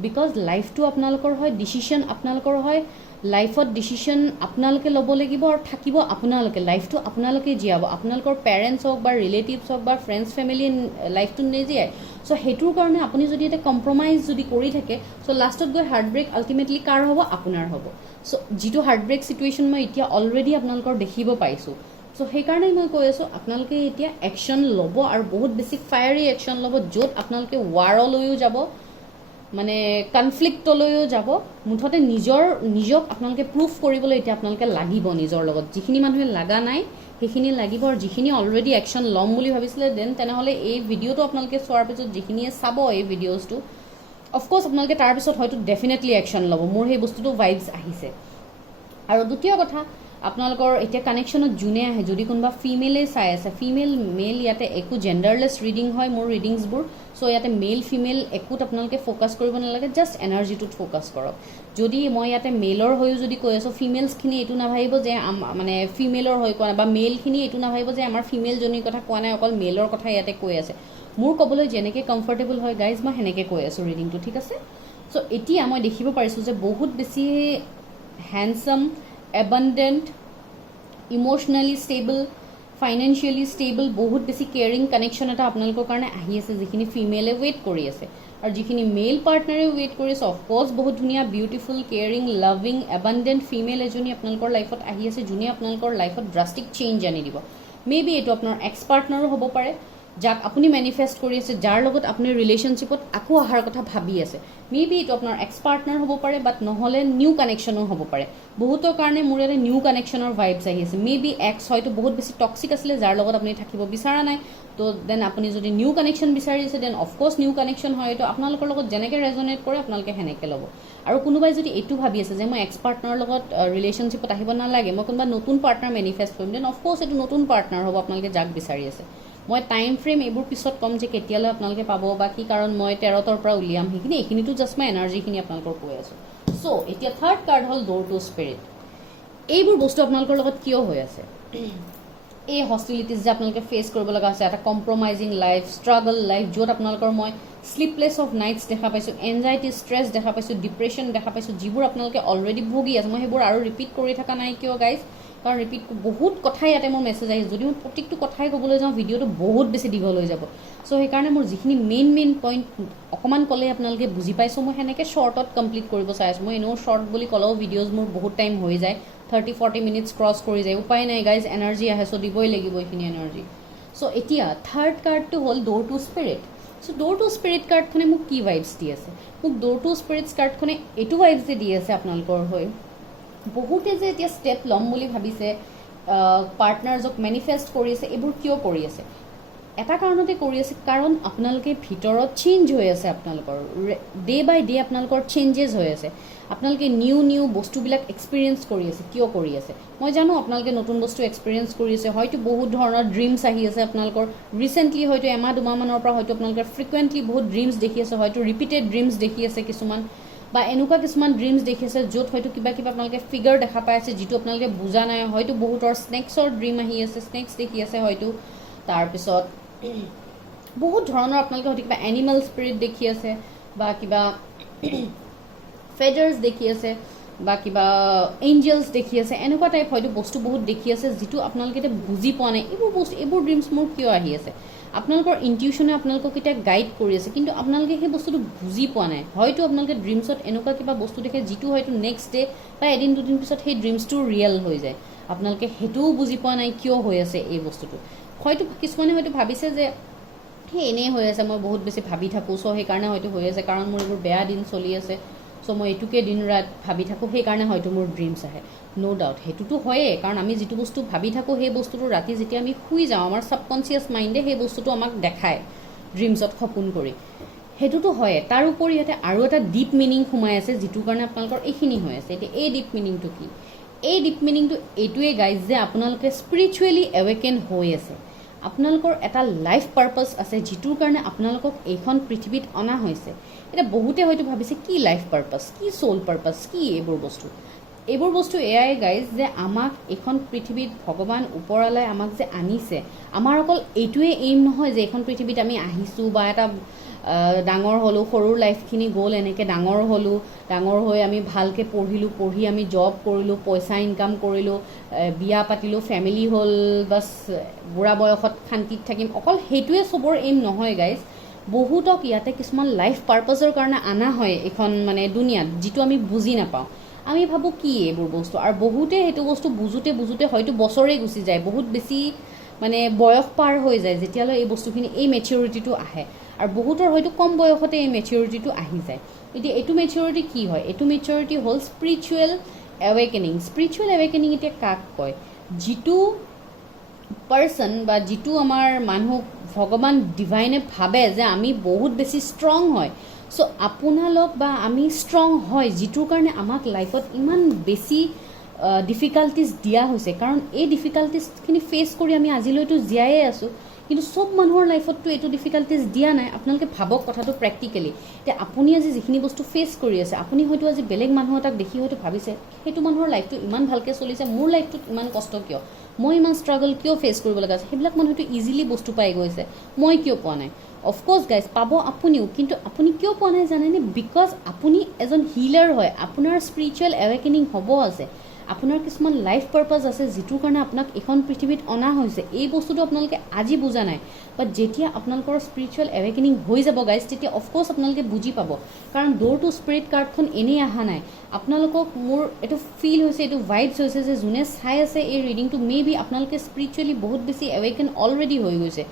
বিকজ লাইফটো আপোনালোকৰ হয় ডিচিশ্যন আপোনালোকৰ হয় লাইফত ডিচিশ্যন আপোনালোকে ল'ব লাগিব আৰু থাকিব আপোনালোকে লাইফটো আপোনালোকে জীয়াব আপোনালোকৰ পেৰেণ্টছ হওক বা ৰিলেটিভছ হওক বা ফ্ৰেণ্ডছ ফেমিলি লাইফটো নিজিয়াই চ' সেইটোৰ কাৰণে আপুনি যদি এটা কম্প্ৰমাইজ যদি কৰি থাকে চ' লাষ্টত গৈ হাৰ্ট ব্ৰেক আল্টিমেটলি কাৰ হ'ব আপোনাৰ হ'ব চ' যিটো হাৰ্ট ব্ৰেক ছিটুৱেশ্যন মই এতিয়া অলৰেডি আপোনালোকৰ দেখিব পাইছোঁ চ' সেইকাৰণে মই কৈ আছোঁ আপোনালোকে এতিয়া একশ্যন ল'ব আৰু বহুত বেছি ফায়াৰী একশ্যন ল'ব য'ত আপোনালোকে ৱাৰলৈও যাব মানে কনফ্লিক্টলৈও যাব মুঠতে নিজক আপোনালোকে প্ৰুফ কৰিবলৈ এতিয়া আপোনালোকে লাগিব নিজৰ লগত যিখিনি মানুহে লগা নাই সেইখিনি লাগিব আৰু যিখিনি অলৰেডি একশ্যন ল'ম বুলি ভাবিছিলে দেন তেনেহ'লে এই ভিডিঅ'টো আপোনালোকে চোৱাৰ পিছত যিখিনিয়ে চাব এই ভিডিঅ'জটো অফক'ৰ্ছ আপোনালোকে তাৰপিছত হয়তো ডেফিনেটলি একশ্যন ল'ব মোৰ সেই বস্তুটো ভাইবছ আহিছে আৰু দ্বিতীয় কথা আপোনালোকৰ এতিয়া কানেকশ্যনত যোনে আহে যদি কোনোবা ফিমেলে চাই আছে ফিমেল মেল ইয়াতে একো জেণ্ডাৰলেছ ৰিডিং হয় মোৰ ৰিডিংছবোৰ চ' ইয়াতে মেল ফিমেল একোত আপোনালোকে ফ'কাছ কৰিব নালাগে জাষ্ট এনাৰ্জিটোত ফ'কাছ কৰক যদি মই ইয়াতে মেলৰ হৈও যদি কৈ আছোঁ ফিমেলছখিনি এইটো নাভাবিব যে মানে ফিমেলৰ হৈ কোৱা নাই বা মেলখিনি এইটো নাভাবিব যে আমাৰ ফিমেলজনীৰ কথা কোৱা নাই অকল মেলৰ কথা ইয়াতে কৈ আছে মোৰ ক'বলৈ যেনেকৈ কমফৰ্টেবল হয় গাইজ মই সেনেকৈ কৈ আছোঁ ৰিডিংটো ঠিক আছে চ' এতিয়া মই দেখিব পাৰিছোঁ যে বহুত বেছি handsome abundant, emotionally stable, financially stable, বহুত বেছি কেয়াৰিং কানেকশ্যন এটা আপোনালোকৰ কাৰণে আহি আছে যিখিনি ফিমেলে ৱেইট কৰি আছে আৰু যিখিনি মেল পাৰ্টনাৰে ৱেইট কৰি আছে অফক'ৰ্ছ বহুত ধুনীয়া বিউটিফুল কেয়াৰিং লাভিং এবাণ্ডেণ্ট ফিমেল এজনী আপোনালোকৰ লাইফত আহি আছে যোনে আপোনালোকৰ লাইফত ড্ৰাষ্টিক চেঞ্জ আনি দিব মে বি এইটো আপোনাৰ এক্স পাৰ্টনাৰো হ'ব পাৰে যাক আপুনি মেনিফেষ্ট কৰি আছে যাৰ লগত আপুনি ৰিলেশ্যনশ্বিপত আকৌ অহাৰ কথা ভাবি আছে মে বি এইটো আপোনাৰ এক্স পাৰ্টনাৰ হ'ব পাৰে বাট নহ'লে নিউ কানেকশ্যনো হ'ব পাৰে বহুতৰ কাৰণে মোৰ ইয়াতে নিউ কানেকশ্যনৰ ভাইবছ আহি আছে মে বি এক্স হয়তো বহুত বেছি টক্সিক আছিলে যাৰ লগত আপুনি থাকিব বিচৰা নাই তো দেন আপুনি যদি নিউ কানেকশ্যন বিচাৰি আছে দেন অফক'ৰ্ছ নিউ কানেকশ্যন হয় এইটো আপোনালোকৰ লগত যেনেকৈ ৰেজনেট কৰে আপোনালোকে সেনেকৈ ল'ব আৰু কোনোবাই যদি এইটো ভাবি আছে যে মই এক্স পাৰ্টনাৰৰ লগত ৰিলেশ্যনশ্বিপত আহিব নালাগে মই কোনোবা নতুন পাৰ্টনাৰ মেনিফেষ্ট কৰিম দেন অফক'ৰ্ছ এইটো নতুন পাৰ্টনাৰ হ'ব আপোনালোকে যাক বিচাৰি আছে মই টাইম ফ্ৰেম এইবোৰ পিছত ক'ম যে কেতিয়ালৈ আপোনালোকে পাব বা কি কাৰণ মই 13ৰ পৰা উলিয়াম সেইখিনি এইখিনিতো জাষ্ট মই এনাৰ্জিখিনি আপোনালোকৰ কৈ আছোঁ চ' এতিয়া থাৰ্ড কাৰ্ড হ'ল ড'ৰ টু স্পিৰিট এইবোৰ বস্তু আপোনালোকৰ লগত কিয় হৈ আছে এই হষ্টিলিটিজ যে আপোনালোকে ফেচ কৰিব লগা হৈছে এটা কম্প্ৰমাইজিং লাইফ ষ্ট্ৰাগল লাইফ য'ত আপোনালোকৰ মই শ্লিপলেছ অফ নাইটছ দেখা পাইছোঁ এনজাইটি ষ্ট্ৰেছ দেখা পাইছোঁ ডিপ্ৰেশ্যন দেখা পাইছোঁ যিবোৰ আপোনালোকে অলৰেডি ভুগি আছে মই সেইবোৰ আৰু ৰিপিট কৰি থকা নাই কিয় গাইজ কাৰণ ৰিপিট বহুত কথাই ইয়াতে মোৰ মেছেজ আহিছে যদি মই প্ৰত্যেকটো কথাই ক'বলৈ যাওঁ ভিডিঅ'টো বহুত বেছি দীঘল হৈ যাব চ' সেইকাৰণে মোৰ যিখিনি মেইন পইণ্ট অকণমান ক'লে আপোনালোকে বুজি পাইছোঁ মই সেনেকৈ শ্বৰ্টত কমপ্লিট কৰিব চাই আছোঁ মই এনেও শ্বৰ্ট বুলি ক'লেও ভিডিঅ'জ মোৰ বহুত টাইম হৈ যায় 30-40 মিনিটছ ক্ৰছ কৰি যায় উপায় নাই গাইজ এনাৰ্জি আহে চ' দিবই লাগিব এইখিনি এনাৰ্জি চ' এতিয়া থাৰ্ড কাৰ্ডটো হ'ল ড'ৰ টু স্পিৰিট চ' ড'ৰ টু স্পিৰিট কাৰ্ডখনে মোক কি ভাইবছ দি আছে মোক ড'ৰ টু স্পিৰিটছ কাৰ্ডখনে এইটো ভাইবছ যে দি আছে আপোনালোকৰ হৈ বহুতে যে এতিয়া ষ্টেপ ল'ম বুলি ভাবিছে পাৰ্টনাৰজক মেনিফেষ্ট কৰি আছে এইবোৰ কিয় কৰি আছে এটা কাৰণতে কৰি আছে কাৰণ আপোনালোকে ভিতৰত চেঞ্জ হৈ আছে আপোনালোকৰ ডে বাই ডে আপোনালোকৰ চেঞ্জেছ হৈ আছে আপোনালোকে নিউ বস্তুবিলাক এক্সপিৰিয়েঞ্চ কৰি আছে কিয় কৰি আছে মই জানো আপোনালোকে নতুন বস্তু এক্সপিৰিয়েঞ্চ কৰি আছে হয়তো বহুত ধৰণৰ ড্ৰিমছ আহি আছে আপোনালোকৰ ৰিচেণ্টলি হয়তো এমাহ দুমাহমানৰ পৰা হয়তো আপোনালোকে ফ্ৰিকুৱেণ্টলি বহুত ড্ৰিমছ দেখি আছে হয়তো ৰিপিটেড ড্ৰিমছ দেখি আছে কিছুমান বা এনেকুৱা কিছুমান ড্ৰিমছ দেখি আছে য'ত হয়তো কিবা আপোনালোকে ফিগাৰ দেখা পাই আছে যিটো আপোনালোকে বুজা নাই হয়তো বহুতৰ স্নেক্সৰ ড্ৰিম আহি আছে স্নেক্স দেখি আছে হয়তো তাৰপিছত বহুত ধৰণৰ আপোনালোকে হয়তো কিবা এনিমেল স্পিৰিট দেখি আছে বা কিবা ফেডাৰ্ছ দেখি আছে বা কিবা এঞ্জেলছ দেখি আছে এনেকুৱা টাইপ হয়তো বস্তু বহুত দেখি আছে যিটো আপোনালোকে এতিয়া বুজি পোৱা নাই এইবোৰ ড্ৰিমছ মোৰ কিয় আহি আছে আপোনালোকৰ ইনটিউশ্যনে আপোনালোকক এতিয়া গাইড কৰি আছে কিন্তু আপোনালোকে সেই বস্তুটো বুজি পোৱা নাই হয়তো আপোনালোকে ড্ৰিমছত এনেকুৱা কিবা বস্তু দেখে যিটো হয়তো নেক্সট ডে বা এদিন দুদিন পিছত সেই ড্ৰিমছটো ৰিয়েল হৈ যায় আপোনালোকে সেইটোও বুজি পোৱা নাই কিয় হৈ আছে এই বস্তুটো হয়তো কিছুমানে হয়তো ভাবিছে যে সেই এনেই হৈ আছে মই বহুত বেছি ভাবি থাকোঁ চ' সেইকাৰণে হয়তো হৈ আছে কাৰণ মোৰ এইবোৰ বেয়া দিন চলি আছে চ' মই এইটোকে দিন ৰাত ভাবি থাকোঁ সেইকাৰণে হয়তো মোৰ ড্ৰিমছ আহে ন' ডাউট সেইটোতো হয়েই কাৰণ আমি যিটো বস্তু ভাবি থাকোঁ সেই বস্তুটো ৰাতি যেতিয়া আমি শুই যাওঁ আমাৰ ছাবকনচিয়াছ মাইণ্ডে সেই বস্তুটো আমাক দেখায় ড্ৰিমছত সপোন কৰি সেইটোতো হয়ে তাৰ উপৰি ইয়াতে আৰু এটা ডিপ মিনিং সোমাই আছে যিটোৰ কাৰণে আপোনালোকৰ এইখিনি হৈ আছে এতিয়া এই ডিপ মিনিংটো কি এই ডিপ মিনিংটো এইটোৱে গাইজ যে আপোনালোকে স্পিৰিচুৱেলি এৱেকেন হৈ আছে আপোনালোকৰ এটা লাইফ পাৰ্পাছ আছে যিটোৰ কাৰণে আপোনালোকক এইখন পৃথিৱীত অনা হৈছে এতিয়া বহুতে হয়তো ভাবিছে কি লাইফ পাৰ্পাছ কি ছ'ল পাৰ্পাছ কি এইবোৰ বস্তু এয়াই গাইজ যে আমাক এইখন পৃথিৱীত ভগৱান ওপৰৱালাই আমাক যে আনিছে আমাৰ অকল এইটোৱে এইম নহয় যে এইখন পৃথিৱীত আমি আহিছোঁ বা এটা ডাঙৰ হ'লোঁ সৰুৰ লাইফখিনি গ'ল এনেকৈ ডাঙৰ হৈ আমি ভালকৈ পঢ়ি আমি জব কৰিলোঁ পইচা ইনকাম কৰিলোঁ বিয়া পাতিলোঁ ফেমিলি হ'ল বাছ বুঢ়া বয়সত শান্তিত থাকিম অকল সেইটোৱে চবৰ এইম নহয় গাইজ বহুতক ইয়াতে কিছুমান লাইফ পাৰ্পাছৰ কাৰণে অনা হয় এইখন মানে দুনিয়াত যিটো আমি বুজি নাপাওঁ আমি ভাবোঁ কি এইবোৰ বস্তু আৰু বহুতে সেইটো বস্তু বুজোতে হয়তো বছৰেই গুচি যায় বহুত বেছি মানে বয়স পাৰ হৈ যায় যেতিয়ালৈ এই বস্তুখিনি এই মেচিউৰিটিটো আহে আৰু বহুতৰ হয়তো কম বয়সতে এই মেচিউৰিটিটো আহি যায় এতিয়া এইটো মেচিউৰিটি কি হয় এইটো মেচিউৰিটি হ'ল স্পিৰিচুৱেল এৱেকেনিং এতিয়া কাক কয় যিটো পাৰ্চন বা যিটো আমাৰ মানুহ ভগৱান ডিভাইনে ভাবে যে আমি বহুত বেছি ষ্ট্ৰং হয় চ' আপোনালোক বা আমি ষ্ট্ৰং হয় যিটোৰ কাৰণে আমাক লাইফত ইমান বেছি ডিফিকাল্টিজ দিয়া হৈছে কাৰণ এই ডিফিকাল্টিজখিনি ফেচ কৰি আমি আজিলৈতো জীয়াই আছোঁ কিন্তু সব মানুহৰ লাইফততো এইটো ডিফিকাল্টিজ দিয়া নাই আপোনালোকে ভাবক কথাটো প্ৰেক্টিকেলি এতিয়া আপুনি আজি যিখিনি বস্তু ফেচ কৰি আছে আপুনি হয়তো আজি বেলেগ মানুহ এটাক দেখি হয়তো ভাবিছে সেইটো মানুহৰ লাইফটো ইমান ভালকৈ চলিছে মোৰ লাইফটোত ইমান কষ্ট কিয় মই ইমান ষ্ট্ৰাগল কিয় ফেচ কৰিব লগা আছে সেইবিলাক মানুহেতো ইজিলি বস্তু পাই গৈছে মই কিয় পোৱা নাই অফক'ৰ্ছ গাইজ পাব আপুনিও কিন্তু আপুনি কিয় পোৱা নাই জানেনে বিকজ আপুনি এজন হিলাৰ হয় আপোনাৰ স্পিৰিচুৱেল এৱেকেনিং হ'ব আছে আপোনাৰ কিছুমান লাইফ পাৰ্পাছ আছে যিটোৰ কাৰণে আপোনাক এখন পৃথিৱীত অনা হৈছে এই বস্তুটো আপোনালোকে আজি বুজা নাই বাট যেতিয়া আপোনালোকৰ স্পিৰিচুৱেল এৱেকেনিং হৈ যাব গাইজ তেতিয়া অফক'ৰ্ছ আপোনালোকে বুজি পাব কাৰণ ড'ৰ টু স্পিৰিট কাৰ্ডখন এনেই অহা নাই আপোনালোকক মোৰ এইটো ফিল হৈছে এইটো ভাইবছ হৈছে যে যোনে চাই আছে এই ৰিডিংটো মে বি আপোনালোকে স্পিৰিচুৱেলি বহুত বেছি এৱেকেন অলৰেডি হৈ গৈছে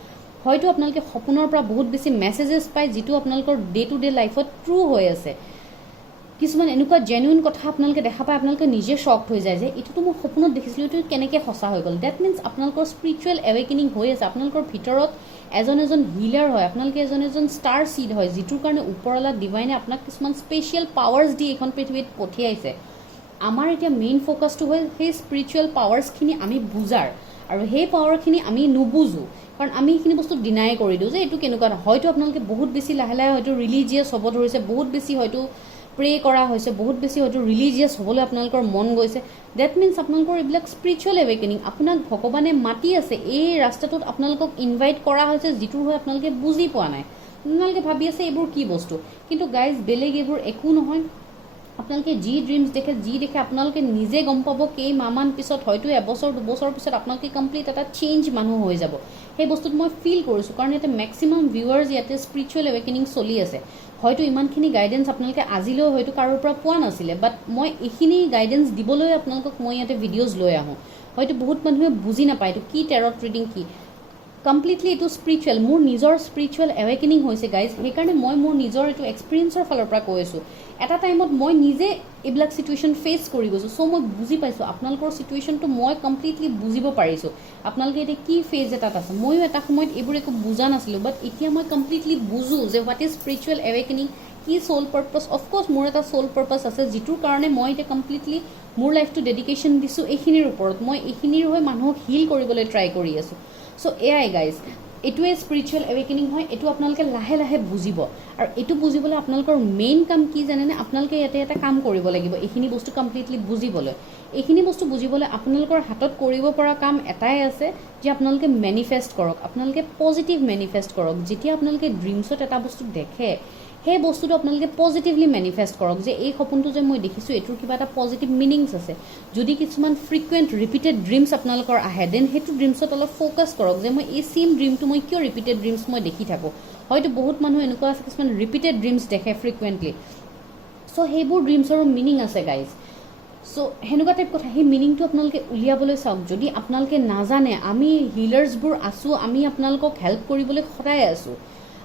হয়তো আপোনালোকে সপোনৰ পৰা বহুত বেছি মেছেজেছ পায় যিটো আপোনালোকৰ ডে টু ডে লাইফত ট্ৰু হৈ আছে কিছুমান এনেকুৱা জেনুইন কথা আপোনালোকে দেখা পায় আপোনালোকে নিজে শ্বকড হৈ যায় যে এইটোতো মই সপোনত দেখিছিলোঁ এইটো কেনেকৈ সঁচা হৈ গ'ল ডেট মিনছ আপোনালোকৰ স্পিৰিচুৱেল এৱেকেনিং হৈ আছে আপোনালোকৰ ভিতৰত এজন হিলাৰ হয় আপোনালোকে এজন ষ্টাৰ চিড হয় যিটোৰ কাৰণে ওপৰৱালা ডিভাইনে আপোনাক কিছুমান স্পেচিয়েল পাৱাৰ্ছ দি এইখন পৃথিৱীত পঠিয়াইছে আমাৰ এতিয়া মেইন ফ'কাছটো হ'ল সেই স্পিৰিচুৱেল পাৱাৰ্ছখিনি আমি বুজাৰ আৰু সেই পাৱাৰখিনি আমি নুবুজোঁ কাৰণ আমি এইখিনি বস্তু ডিনাই কৰি দিওঁ যে এইটো কেনেকুৱা হয়তো আপোনালোকে বহুত বেছি লাহে লাহে হয়তো ৰিলিজিয়াছ হ'ব ধৰিছে বহুত বেছি হয়তো প্ৰে কৰা হৈছে বহুত বেছি হয়তো ৰিলিজিয়াছ হ'বলৈ আপোনালোকৰ মন গৈছে ডেট মিনছ আপোনালোকৰ এইবিলাক স্পিৰিচুৱেল এৱেকেনিং আপোনাক ভগৱানে মাতি আছে এই ৰাস্তাটোত আপোনালোকক ইনভাইট কৰা হৈছে যিটোৰ হৈ আপোনালোকে বুজি পোৱা নাই আপোনালোকে ভাবি আছে এইবোৰ কি বস্তু কিন্তু গাইজ বেলেগ এইবোৰ একো নহয় আপোনালোকে যি ড্ৰিমছ দেখে আপোনালোকে নিজে গম পাব কেইমাহমান পিছত হয়তো এবছৰ দুবছৰ পিছত আপোনালোকে কমপ্লিট এটা চেঞ্জ মানুহ হৈ যাব সেই বস্তুটো মই ফিল কৰিছোঁ কাৰণ ইয়াতে মেক্সিমাম ভিউৱাৰ্ছ ইয়াতে স্পিৰিচুৱেল এৱেকেনিং চলি আছে হয়তো ইমানখিনি গাইডেঞ্চ আপোনালোকে আজিলৈও হয়তো কাৰোৰ পৰা পোৱা নাছিলে বাট মই এইখিনি গাইডেঞ্চ দিবলৈ আপোনালোকক মই ইয়াতে ভিডিঅ'জ লৈ আহোঁ হয়তো বহুত মানুহে বুজি নাপায় এইটো কি টেৰট ৰিডিং কি কমপ্লিটলি এইটো স্পিৰিচুৱেল মোৰ নিজৰ স্পিৰিচুৱেল এৱেকেনিং হৈছে গাইজ সেইকাৰণে মই মোৰ নিজৰ এইটো এক্সপিৰিয়েঞ্চৰ ফালৰ পৰা কৈ আছোঁ এটা টাইমত মই নিজে এইবিলাক চিটুৱেশ্যন ফেচ কৰি গৈছোঁ চ' মই বুজি পাইছোঁ আপোনালোকৰ চিটুৱেশ্যনটো মই কমপ্লিটলি বুজিব পাৰিছোঁ আপোনালোকে এতিয়া কি ফেজ এটাত আছে ময়ো এটা সময়ত এইবোৰ একো বুজা নাছিলোঁ বাট এতিয়া মই কমপ্লিটলি বুজোঁ যে হোৱাট ইজ স্পিৰিচুৱেল এৱেকেনিং কি চ'ল পাৰ্পাছ অফক'ৰ্ছ মোৰ এটা চ'ল পাৰ্পাছ আছে যিটোৰ কাৰণে মই এতিয়া কমপ্লিটলি মোৰ লাইফটো ডেডিকেশ্যন দিছোঁ এইখিনিৰ ওপৰত মই এইখিনিৰ হৈ মানুহক হিল কৰিবলৈ ট্ৰাই কৰি আছোঁ চ' এয়াই গাইজ এইটোৱে স্পিৰিচুৱেল এৱেকেনিং হয় এইটো আপোনালোকে লাহে লাহে বুজিব আৰু এইটো বুজিবলৈ আপোনালোকৰ মেইন কাম কি জানেনে আপোনালোকে ইয়াতে এটা কাম কৰিব লাগিব এইখিনি বস্তু কমপ্লিটলি বুজিবলৈ এইখিনি বস্তু বুজিবলৈ আপোনালোকৰ হাতত কৰিব পৰা কাম এটাই আছে যে আপোনালোকে মেনিফেষ্ট কৰক আপোনালোকে পজিটিভ মেনিফেষ্ট কৰক যেতিয়া আপোনালোকে ড্ৰিমছত এটা বস্তু দেখে সেই বস্তুটো আপোনালোকে পজিটিভলি মেনিফেষ্ট কৰক যে এই সপোনটো যে মই দেখিছোঁ এইটোৰ কিবা এটা পজিটিভ মিনিংছ আছে যদি কিছুমান ফ্ৰিকুৱেণ্ট ৰিপিটেড ড্ৰিমছ আপোনালোকৰ আহে দেন সেইটো ড্ৰিমছত অলপ ফ'কাছ কৰক যে মই এই ছেইম ড্ৰিমটো মই কিয় ৰিপিটেড ড্ৰিমছ মই দেখি থাকোঁ হয়তো বহুত মানুহ এনেকুৱা আছে কিছুমান ৰিপিটেড ড্ৰিমছ দেখে ফ্ৰিকুৱেণ্টলি চ' সেইবোৰ ড্ৰিমছৰো মিনিং আছে গাইজ চ' সেনেকুৱা টাইপ কথা সেই মিনিংটো আপোনালোকে উলিয়াবলৈ চাওক যদি আপোনালোকে নাজানে আমি হিলাৰ্ছবোৰ আছোঁ আমি আপোনালোকক হেল্প কৰিবলৈ সদায় আছোঁ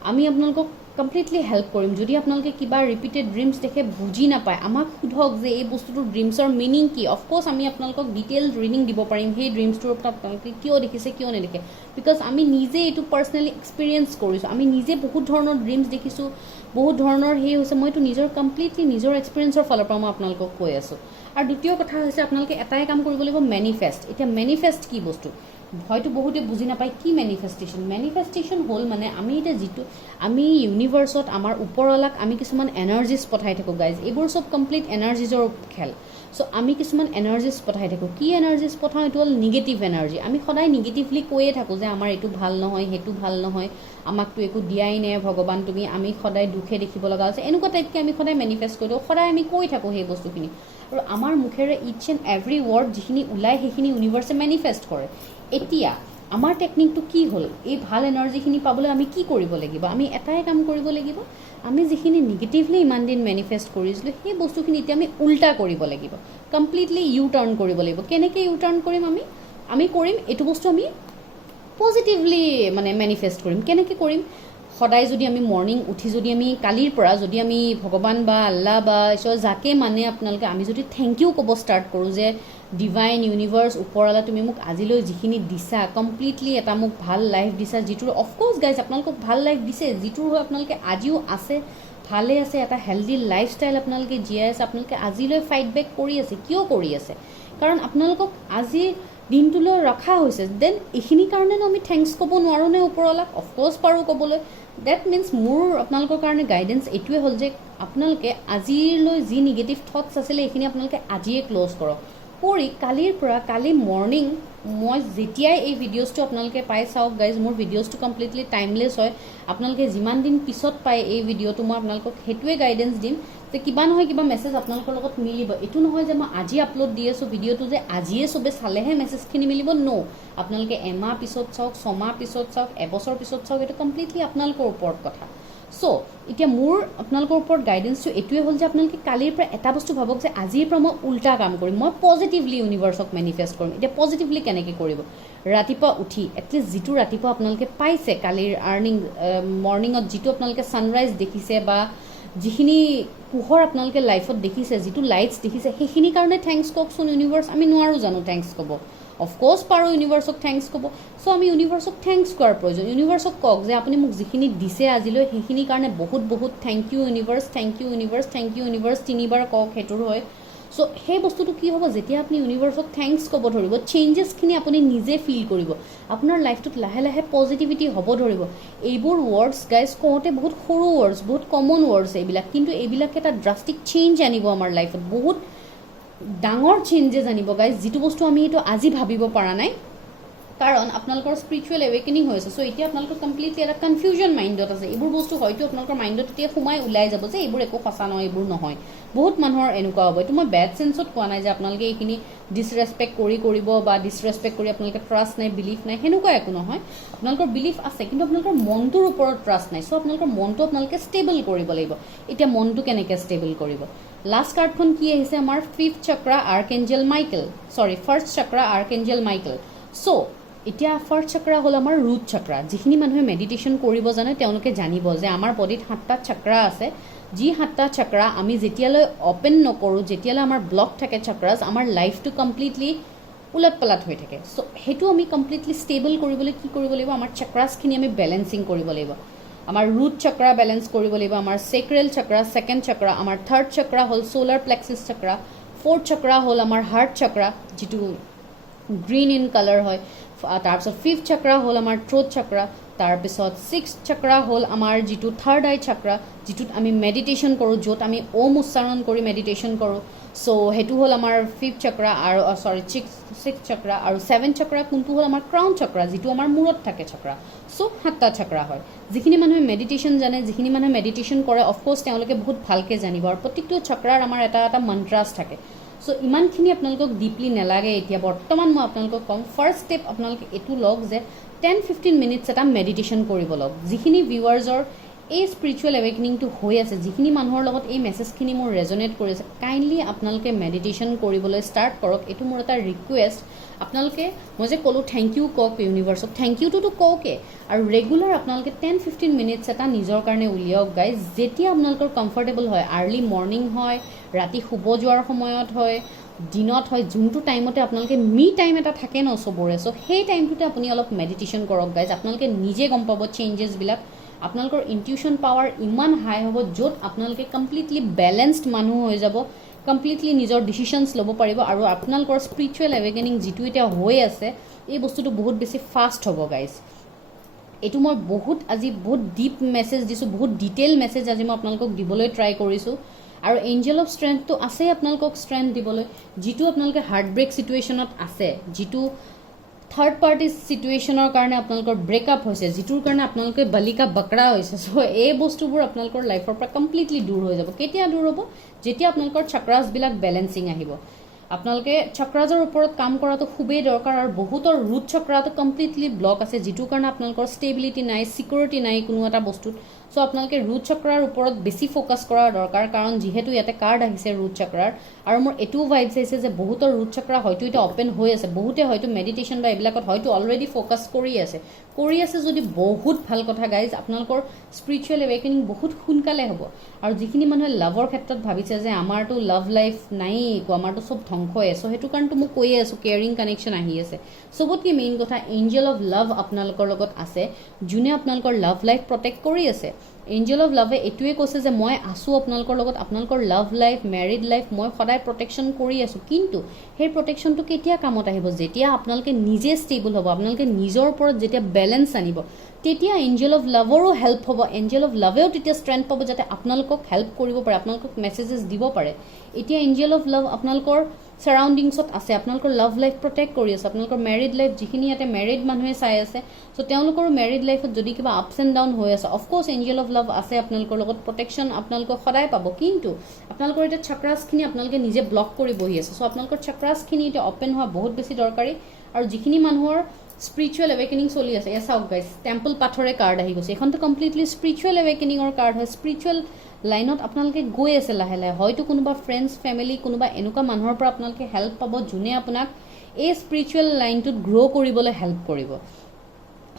আমি আপোনালোকক কমপ্লিটলি হেল্প কৰিম যদি আপোনালোকে কিবা ৰিপিটেড ড্ৰিমছ দেখে বুজি নাপায় আমাক সোধক যে এই বস্তুটোৰ ড্ৰিমছৰ মিনিং কি অফক'ৰ্ছ আমি আপোনালোকক ডিটেইল ৰিডিং দিব পাৰিম সেই ড্ৰিমছটোৰ ওপৰত আপোনালোকে কিয় দেখিছে কিয় নেদেখে বিকজ আমি নিজে এইটো পাৰ্চনেলি এক্সপিৰিয়েঞ্চ কৰিছোঁ আমি নিজে বহুত ধৰণৰ ড্ৰিমছ দেখিছোঁ বহুত ধৰণৰ সেই হৈছে মইতো নিজৰ কমপ্লিটলি নিজৰ এক্সপিৰিয়েঞ্চৰ ফালৰ পৰা মই আপোনালোকক কৈ আছোঁ আৰু দ্বিতীয় কথা হৈছে আপোনালোকে এটাই কাম কৰিব লাগিব মেনিফেষ্ট এতিয়া মেনিফেষ্ট কি বস্তু হয়তো বহুতে বুজি নাপায় কি মেনিফেষ্টেশ্যন হ'ল মানে আমি এতিয়া যিটো আমি ইউনিভাৰ্চত আমাৰ ওপৰৱালাক আমি কিছুমান এনাৰ্জিজ পঠাই থাকোঁ গাইজ এইবোৰ চব কমপ্লিট এনাৰ্জিজৰ খেল চ' আমি কিছুমান এনাৰ্জিজ পঠাই থাকোঁ কি এনাৰ্জিজ পঠাওঁ এইটো হ'ল নিগেটিভ এনাৰ্জি আমি সদায় নিগেটিভলি কৈয়ে থাকোঁ যে আমাৰ এইটো ভাল নহয় সেইটো ভাল নহয় আমাকতো একো দিয়াই নাই ভগৱান তুমি আমি সদায় দুখে দেখিব লগা হৈছে এনেকুৱা টাইপকৈ আমি সদায় মেনিফেষ্ট কৰি দিওঁ সদায় আমি কৈ থাকোঁ সেই বস্তুখিনি আৰু আমাৰ মুখেৰে ইচ এণ্ড এভৰি ৱৰ্ড যিখিনি ওলায় সেইখিনি ইউনিভাৰ্চে মেনিফেষ্ট কৰে এতিয়া আমাৰ টেকনিকটো কি হ'ল এই ভাল এনাৰ্জিখিনি পাবলৈ আমি কি কৰিব লাগিব আমি এটাই কাম কৰিব লাগিব আমি যিখিনি নিগেটিভলি ইমান দিন মেনিফেষ্ট কৰিছিলোঁ সেই বস্তুখিনি এতিয়া আমি উল্টা কৰিব লাগিব কমপ্লিটলি ইউ টাৰ্ণ কৰিব লাগিব কেনেকৈ ইউ টাৰ্ণ কৰিম আমি কৰিম এইটো বস্তু আমি পজিটিভলি মানে মেনিফেষ্ট কৰিম কেনেকৈ কৰিম সদায় যদি আমি মৰ্ণিং উঠি যদি আমি কালিৰ পৰা যদি আমি ভগৱান বা আল্লাহ বা ঈশ্বৰ যাকে মানে আপোনালোকে আমি যদি থেংক ইউ ক'ব ষ্টাৰ্ট কৰোঁ যে ডিভাইন ইউনিভাৰ্চ ওপৰৱালা তুমি মোক আজিলৈ যিখিনি দিছা কমপ্লিটলি এটা মোক ভাল লাইফ দিছা যিটোৰ অফক'ৰ্ছ গাইজ আপোনালোকক ভাল লাইফ দিছে যিটোৰ হৈ আপোনালোকে আজিও আছে ভালে আছে এটা হেল্ডি লাইফষ্টাইল আপোনালোকে জীয়াই আছে আপোনালোকে আজিলৈ ফাইট বেক কৰি আছে কিয় কৰি আছে কাৰণ আপোনালোকক আজি দিনটোলৈ ৰখা হৈছে দেন এইখিনি কাৰণেনো আমি থেংকছ ক'ব নোৱাৰোঁ নে ওপৰৱালাক অফক'ৰ্ছ পাৰোঁ ক'বলৈ ডেট মিনছ মোৰ আপোনালোকৰ কাৰণে গাইডেঞ্চ এইটোৱে হ'ল যে আপোনালোকে আজিলৈ যি নিগেটিভ থটছ আছিলে এইখিনি আপোনালোকে আজিয়ে ক্ল'জ কৰক কৰি কালিৰ পৰা কালি মৰ্ণিং মই যেতিয়াই এই ভিডিঅ'জটো আপোনালোকে পাই চাওক গাইজ মোৰ ভিডিঅ'জটো কমপ্লিটলি টাইমলেছ হয় আপোনালোকে যিমান দিন পিছত পায় এই ভিডিঅ'টো মই আপোনালোকক সেইটোৱে গাইডেঞ্চ দিম যে কিবা নহয় কিবা মেছেজ আপোনালোকৰ লগত মিলিব এইটো নহয় যে মই আজি আপলোড দি আছোঁ ভিডিঅ'টো যে আজিয়ে চবে চালেহে মেছেজখিনি মিলিব ন' আপোনালোকে এমাহ পিছত চাওক ছমাহ পিছত চাওক এবছৰ পিছত চাওক এইটো কমপ্লিটলি আপোনালোকৰ ওপৰত কথা চ' এতিয়া মোৰ আপোনালোকৰ ওপৰত গাইডেঞ্চটো এইটোৱে হ'ল যে আপোনালোকে কালিৰ পৰা এটা বস্তু ভাবক যে আজিৰ পৰা মই উল্টা কাম কৰিম মই পজিটিভলি ইউনিভাৰ্চক মেনিফেষ্ট কৰিম এতিয়া পজিটিভলি কেনেকৈ কৰিব ৰাতিপুৱা উঠি এটলিষ্ট যিটো ৰাতিপুৱা আপোনালোকে পাইছে কালিৰ মৰ্ণিঙত যিটো আপোনালোকে ছানৰাইজ দেখিছে বা যিখিনি পোহৰ আপোনালোকে লাইফত দেখিছে যিটো লাইটছ দেখিছে সেইখিনিৰ কাৰণে থেংকছ কওকচোন ইউনিভাৰ্চ আমি নোৱাৰোঁ জানো থেংকছ ক'ব অফক'ৰ্ছ পাৰোঁ ইউনিভাৰ্চক থেংকছ ক'ব চ' আমি ইউনিভাৰ্চক থেংকছ কোৱাৰ প্ৰয়োজন ইউনিভাৰ্চক কওক যে আপুনি মোক যিখিনি দিছে আজিলৈ সেইখিনিৰ কাৰণে বহুত বহুত thank you universe thank you universe thank you universe তিনিবাৰ কওক সেইটোৰ হয় চ' সেই বস্তুটো কি হ'ব যেতিয়া আপুনি ইউনিভাৰ্চক থেংকছ ক'ব ধৰিব চেঞ্জেছখিনি আপুনি নিজে ফিল কৰিব আপোনাৰ লাইফটোত লাহে লাহে পজিটিভিটি হ'ব ধৰিব এইবোৰ ৱৰ্ডছ গাইজ কওঁতে বহুত সৰু ৱৰ্ডছ বহুত কমন ৱৰ্ডছ এইবিলাক কিন্তু এইবিলাকে এটা ড্ৰাষ্টিক চেঞ্জ আনিব আমাৰ লাইফত বহুত ডাঙৰ চেঞ্জেছ আনিব গাইজ যিটো বস্তু আমি এইটো আজি ভাবিব পৰা নাই কাৰণ আপোনালোকৰ স্পিৰিচুৱেল এৱেকেনিং হৈ আছে চ' এতিয়া আপোনালোকৰ কমপ্লিটলি এটা কনফিউজন মাইণ্ডত আছে এইবোৰ বস্তু হয়তো আপোনালোকৰ মাইণ্ডত এতিয়া সোমাই ওলাই যাব যে এইবোৰ একো সঁচা নহয় এইবোৰ নহয় বহুত মানুহৰ এনেকুৱা হ'ব এইটো মই বেড চেঞ্চত কোৱা নাই যে আপোনালোকে এইখিনি ডিছৰেচপেক্ট কৰিব বা ডিছৰেচপেক্ট কৰি আপোনালোকে ট্ৰাষ্ট নাই বিলিফ নাই সেনেকুৱা একো নহয় আপোনালোকৰ বিলিফ আছে কিন্তু আপোনালোকৰ মনটোৰ ওপৰত ট্ৰাষ্ট নাই চ' আপোনালোকৰ মনটো আপোনালোকে ষ্টেবল কৰিব লাগিব এতিয়া মনটো কেনেকৈ ষ্টেবল কৰিব লাষ্ট কাৰ্ডখন কি আহিছে আমাৰ ফিফ্থ চক্ৰা আৰ্কএঞ্জেল মাইকেল ফাৰ্ষ্ট চক্ৰা আৰ্কএঞ্জেল মাইকেল চ' এতিয়া ফাৰ্ষ্ট চক্ৰা হ'ল আমাৰ ৰুট চক্ৰা যিখিনি মানুহে মেডিটেশ্যন কৰিব জানে তেওঁলোকে জানিব যে আমাৰ বডিত 7টা চক্ৰা আছে যি 7টা চক্ৰা আমি যেতিয়ালৈ অ'পেন নকৰোঁ যেতিয়ালৈ আমাৰ ব্লক থাকে চক্ৰাছ আমাৰ লাইফটো কমপ্লিটলি উলট পালট হৈ থাকে চ' সেইটো আমি কমপ্লিটলি ষ্টেবল কৰিবলৈ কি কৰিব লাগিব আমাৰ চক্ৰাছখিনি আমি বেলেঞ্চিং কৰিব লাগিব আমাৰ ৰুট চক্ৰা বেলেঞ্চ কৰিব লাগিব আমাৰ চেক্ৰেল চক্ৰা ছেকেণ্ড চক্ৰা আমাৰ থাৰ্ড চক্ৰা হ'ল চ'লাৰ প্লেক্সিছ চক্ৰা ফ'ৰ্থ চক্ৰা হ'ল আমাৰ হাৰ্ট চক্ৰা যিটো গ্ৰীণ ইন কালাৰ হয় তাৰপিছত ফিফ্থ চক্ৰা হ'ল আমাৰ থ্ৰোট চক্ৰা তাৰপিছত ছিক্সথ চক্ৰা হ'ল আমাৰ যিটো থাৰ্ড আই চক্ৰা যিটোত আমি মেডিটেশ্যন কৰোঁ য'ত আমি ওম উচ্চাৰণ কৰি মেডিটেশ্যন কৰোঁ চ' সেইটো হ'ল আমাৰ ফিফ্থ চক্ৰা আৰু ছিক্সথ চক্ৰা আৰু ছেভেন্থ চক্ৰা কোনটো হ'ল আমাৰ ক্ৰাউন চক্ৰা যিটো আমাৰ মূৰত থাকে চক্ৰা চ' 7টা চক্ৰা হয় যিখিনি মানুহে মেডিটেশ্যন জানে যিখিনি মানুহে মেডিটেশ্যন কৰে অফক'ৰ্ছ তেওঁলোকে বহুত ভালকৈ জানিব আৰু প্ৰত্যেকটো চক্ৰাৰ আমাৰ এটা এটা মন্ত্ৰাছ থাকে চ' ইমানখিনি আপোনালোকক ডিপলি নালাগে এতিয়া বৰ্তমান মই আপোনালোকক ক'ম ফাৰ্ষ্ট ষ্টেপ আপোনালোকে এইটো লওক যে 10-15 মিনিটছ এটা মেডিটেশ্যন কৰিব লওক যিখিনি ভিউৱাৰ্ছৰ এই স্পিৰিচুৱেল এৱেকনিংটো হৈ আছে যিখিনি মানুহৰ লগত এই মেছেজখিনি মোৰ ৰেজনেট কৰি আছে কাইণ্ডলি আপোনালোকে মেডিটেশ্যন কৰিবলৈ ষ্টাৰ্ট কৰক এইটো মোৰ এটা ৰিকুৱেষ্ট আপোনালোকে মই যে ক'লোঁ থেংক ইউ কওক ইউনিভাৰ্চক থেংক ইউটোতো কওকে আৰু ৰেগুলাৰ আপোনালোকে 10-15 মিনিটছ এটা নিজৰ কাৰণে উলিয়াওক গাইজ যেতিয়া আপোনালোকৰ কমফৰ্টেবল হয় আৰ্লি মৰ্ণিং হয় ৰাতি শুব যোৱাৰ সময়ত হয় দিনত হয় যোনটো টাইমতে আপোনালোকে মি টাইম এটা থাকে ন চবৰে চ' সেই টাইমটোতে আপুনি অলপ মেডিটেশ্যন কৰক গাইজ আপোনালোকে নিজে গম পাব চেঞ্জেছবিলাক আপোনালোকৰ ইনটিউশ্যন পাৱাৰ ইমান হাই হ'ব য'ত আপোনালোকে কমপ্লিটলি বেলেঞ্চড মানুহ হৈ যাব কমপ্লিটলি নিজৰ ডিচিশ্যনছ ল'ব পাৰিব আৰু আপোনালোকৰ স্পিৰিচুৱেল এৱেকেনিং যিটো এতিয়া হৈ আছে এই বস্তুটো বহুত বেছি ফাষ্ট হ'ব গাইজ এইটো মই আজি বহুত ডিপ মেছেজ দিছোঁ বহুত ডিটেইল মেছেজ আজি মই আপোনালোকক দিবলৈ ট্ৰাই কৰিছোঁ আৰু এঞ্জেল অফ ষ্ট্ৰেংথটো আছেই আপোনালোকক ষ্ট্ৰেংথ দিবলৈ যিটো আপোনালোকে হাৰ্ট ব্ৰেক চিটুৱেশ্যনত আছে যিটো থাৰ্ড পাৰ্টি চিটুৱেশ্যনৰ কাৰণে আপোনালোকৰ ব্ৰেকআপ হৈছে যিটোৰ কাৰণে আপোনালোকে বালিকা বকৰা হৈছে চ' এই বস্তুবোৰ আপোনালোকৰ লাইফৰ পৰা কমপ্লিটলি দূৰ হৈ যাব কেতিয়া দূৰ হ'ব যেতিয়া আপোনালোকৰ চক্ৰাছবিলাক বেলেঞ্চিং আহিব আপোনালোকে চক্ৰাজৰ ওপৰত কাম কৰাটো খুবেই দৰকাৰ আৰু বহুতৰ ৰুট চক্ৰাটো কমপ্লিটলি ব্লক আছে যিটোৰ কাৰণে আপোনালোকৰ ষ্টেবিলিটি নাই ছিকিউৰিটি নাই কোনো এটা বস্তুত চ' আপোনালোকে ৰুট চক্ৰাৰ ওপৰত বেছি ফ'কাছ কৰাৰ দৰকাৰ কাৰণ যিহেতু ইয়াতে কাৰ্ড আহিছে ৰুট চক্ৰাৰ আৰু মোৰ এইটোও ভাইবছ আহিছে যে বহুতৰ ৰুট চক্ৰা হয়তো এতিয়া অ'পেন হৈ আছে বহুতে হয়তো মেডিটেশ্যন বা এইবিলাকত হয়তো অলৰেডি ফ'কাছ কৰি আছে যদি বহুত ভাল কথা গাইজ আপোনালোকৰ স্পিৰিচুৱেল এৱেকেনিং বহুত সোনকালে হ'ব আৰু যিখিনি মানুহে লাভৰ ক্ষেত্ৰত ভাবিছে যে আমাৰতো লাভ লাইফ নাই একো আমাৰতো চব ধ্বংস হৈ আছে সেইটো কাৰণেতো মই কৈয়ে আছোঁ কেয়াৰিং কানেকশ্যন আহি আছে চবতকৈ মেইন কথা এঞ্জেল অফ লাভ আপোনালোকৰ লগত আছে যোনে আপোনালোকৰ লাভ লাইফ প্ৰটেক্ট কৰি আছে এঞ্জেল অফ লাভে এইটোৱে কৈছে যে মই আছোঁ আপোনালোকৰ লগত, আপোনালোকৰ লাভ লাইফ মেৰিড লাইফ মই সদায় প্ৰটেকশ্যন কৰি আছোঁ, কিন্তু সেই প্ৰটেকশ্যনটো কেতিয়া কামত আহিব, যেতিয়া আপোনালোকে নিজে ষ্টেবল হ'ব, আপোনালোকে নিজৰ ওপৰত যেতিয়া বেলেঞ্চ আনিব, তেতিয়া এঞ্জেল অফ লাভৰো হেল্প হ'ব, এঞ্জেল অফ লাভেও তেতিয়া ষ্ট্ৰেংথ পাব যাতে আপোনালোকক হেল্প কৰিব পাৰে, আপোনালোকক মেছেজেছ দিব পাৰে। এতিয়া এঞ্জেল অফ লাভ আপোনালোকৰ চাৰাউণ্ডিংছত আছে, আপোনালোকৰ লাভ লাইফ প্ৰটেক্ট কৰি আছে, আপোনালোকৰ মেৰিড লাইফ যিখিনি ইয়াতে মেৰিড মানুহে চাই আছে, চ' তেওঁলোকৰ মেৰিড লাইফত যদি কিবা আপছ এণ্ড ডাউন হৈ আছে, অফক'ৰ্ছ এঞ্জেল অফ লাভ আছে আপোনালোকৰ লগত, প্ৰটেকশ্যন আপোনালোকক সদায় পাব, কিন্তু আপোনালোকৰ এতিয়া চাক্ৰাছখিনি আপোনালোকে নিজে ব্লক কৰি বহি আছে, চ' আপোনালোকৰ চাক্ৰাছখিনি এতিয়া অপেন হোৱা বহুত বেছি দৰকাৰী। আৰু যিখিনি মানুহৰ স্পিৰিচুৱেল এৱেকেনিং চলি আছে, এয়া চাওক গাইজ, টেম্পল পাথৰে কাৰ্ড আহি গৈছে, এইখনতো কমপ্লিটলি স্পিৰিচুৱেল এৱেকেনিঙৰ কাৰ্ড হয়, স্পিৰিচুৱেল লাইনত আপোনালোকে গৈ আছে লাহে লাহে, হয়তো কোনোবা ফ্ৰেণ্ডছ ফেমিলি কোনোবা এনেকুৱা মানুহৰ পৰা আপোনালোকে হেল্প পাব যোনে আপোনাক এই স্পিৰিচুৱেল লাইনটোত গ্ৰ' কৰিবলৈ হেল্প কৰিব।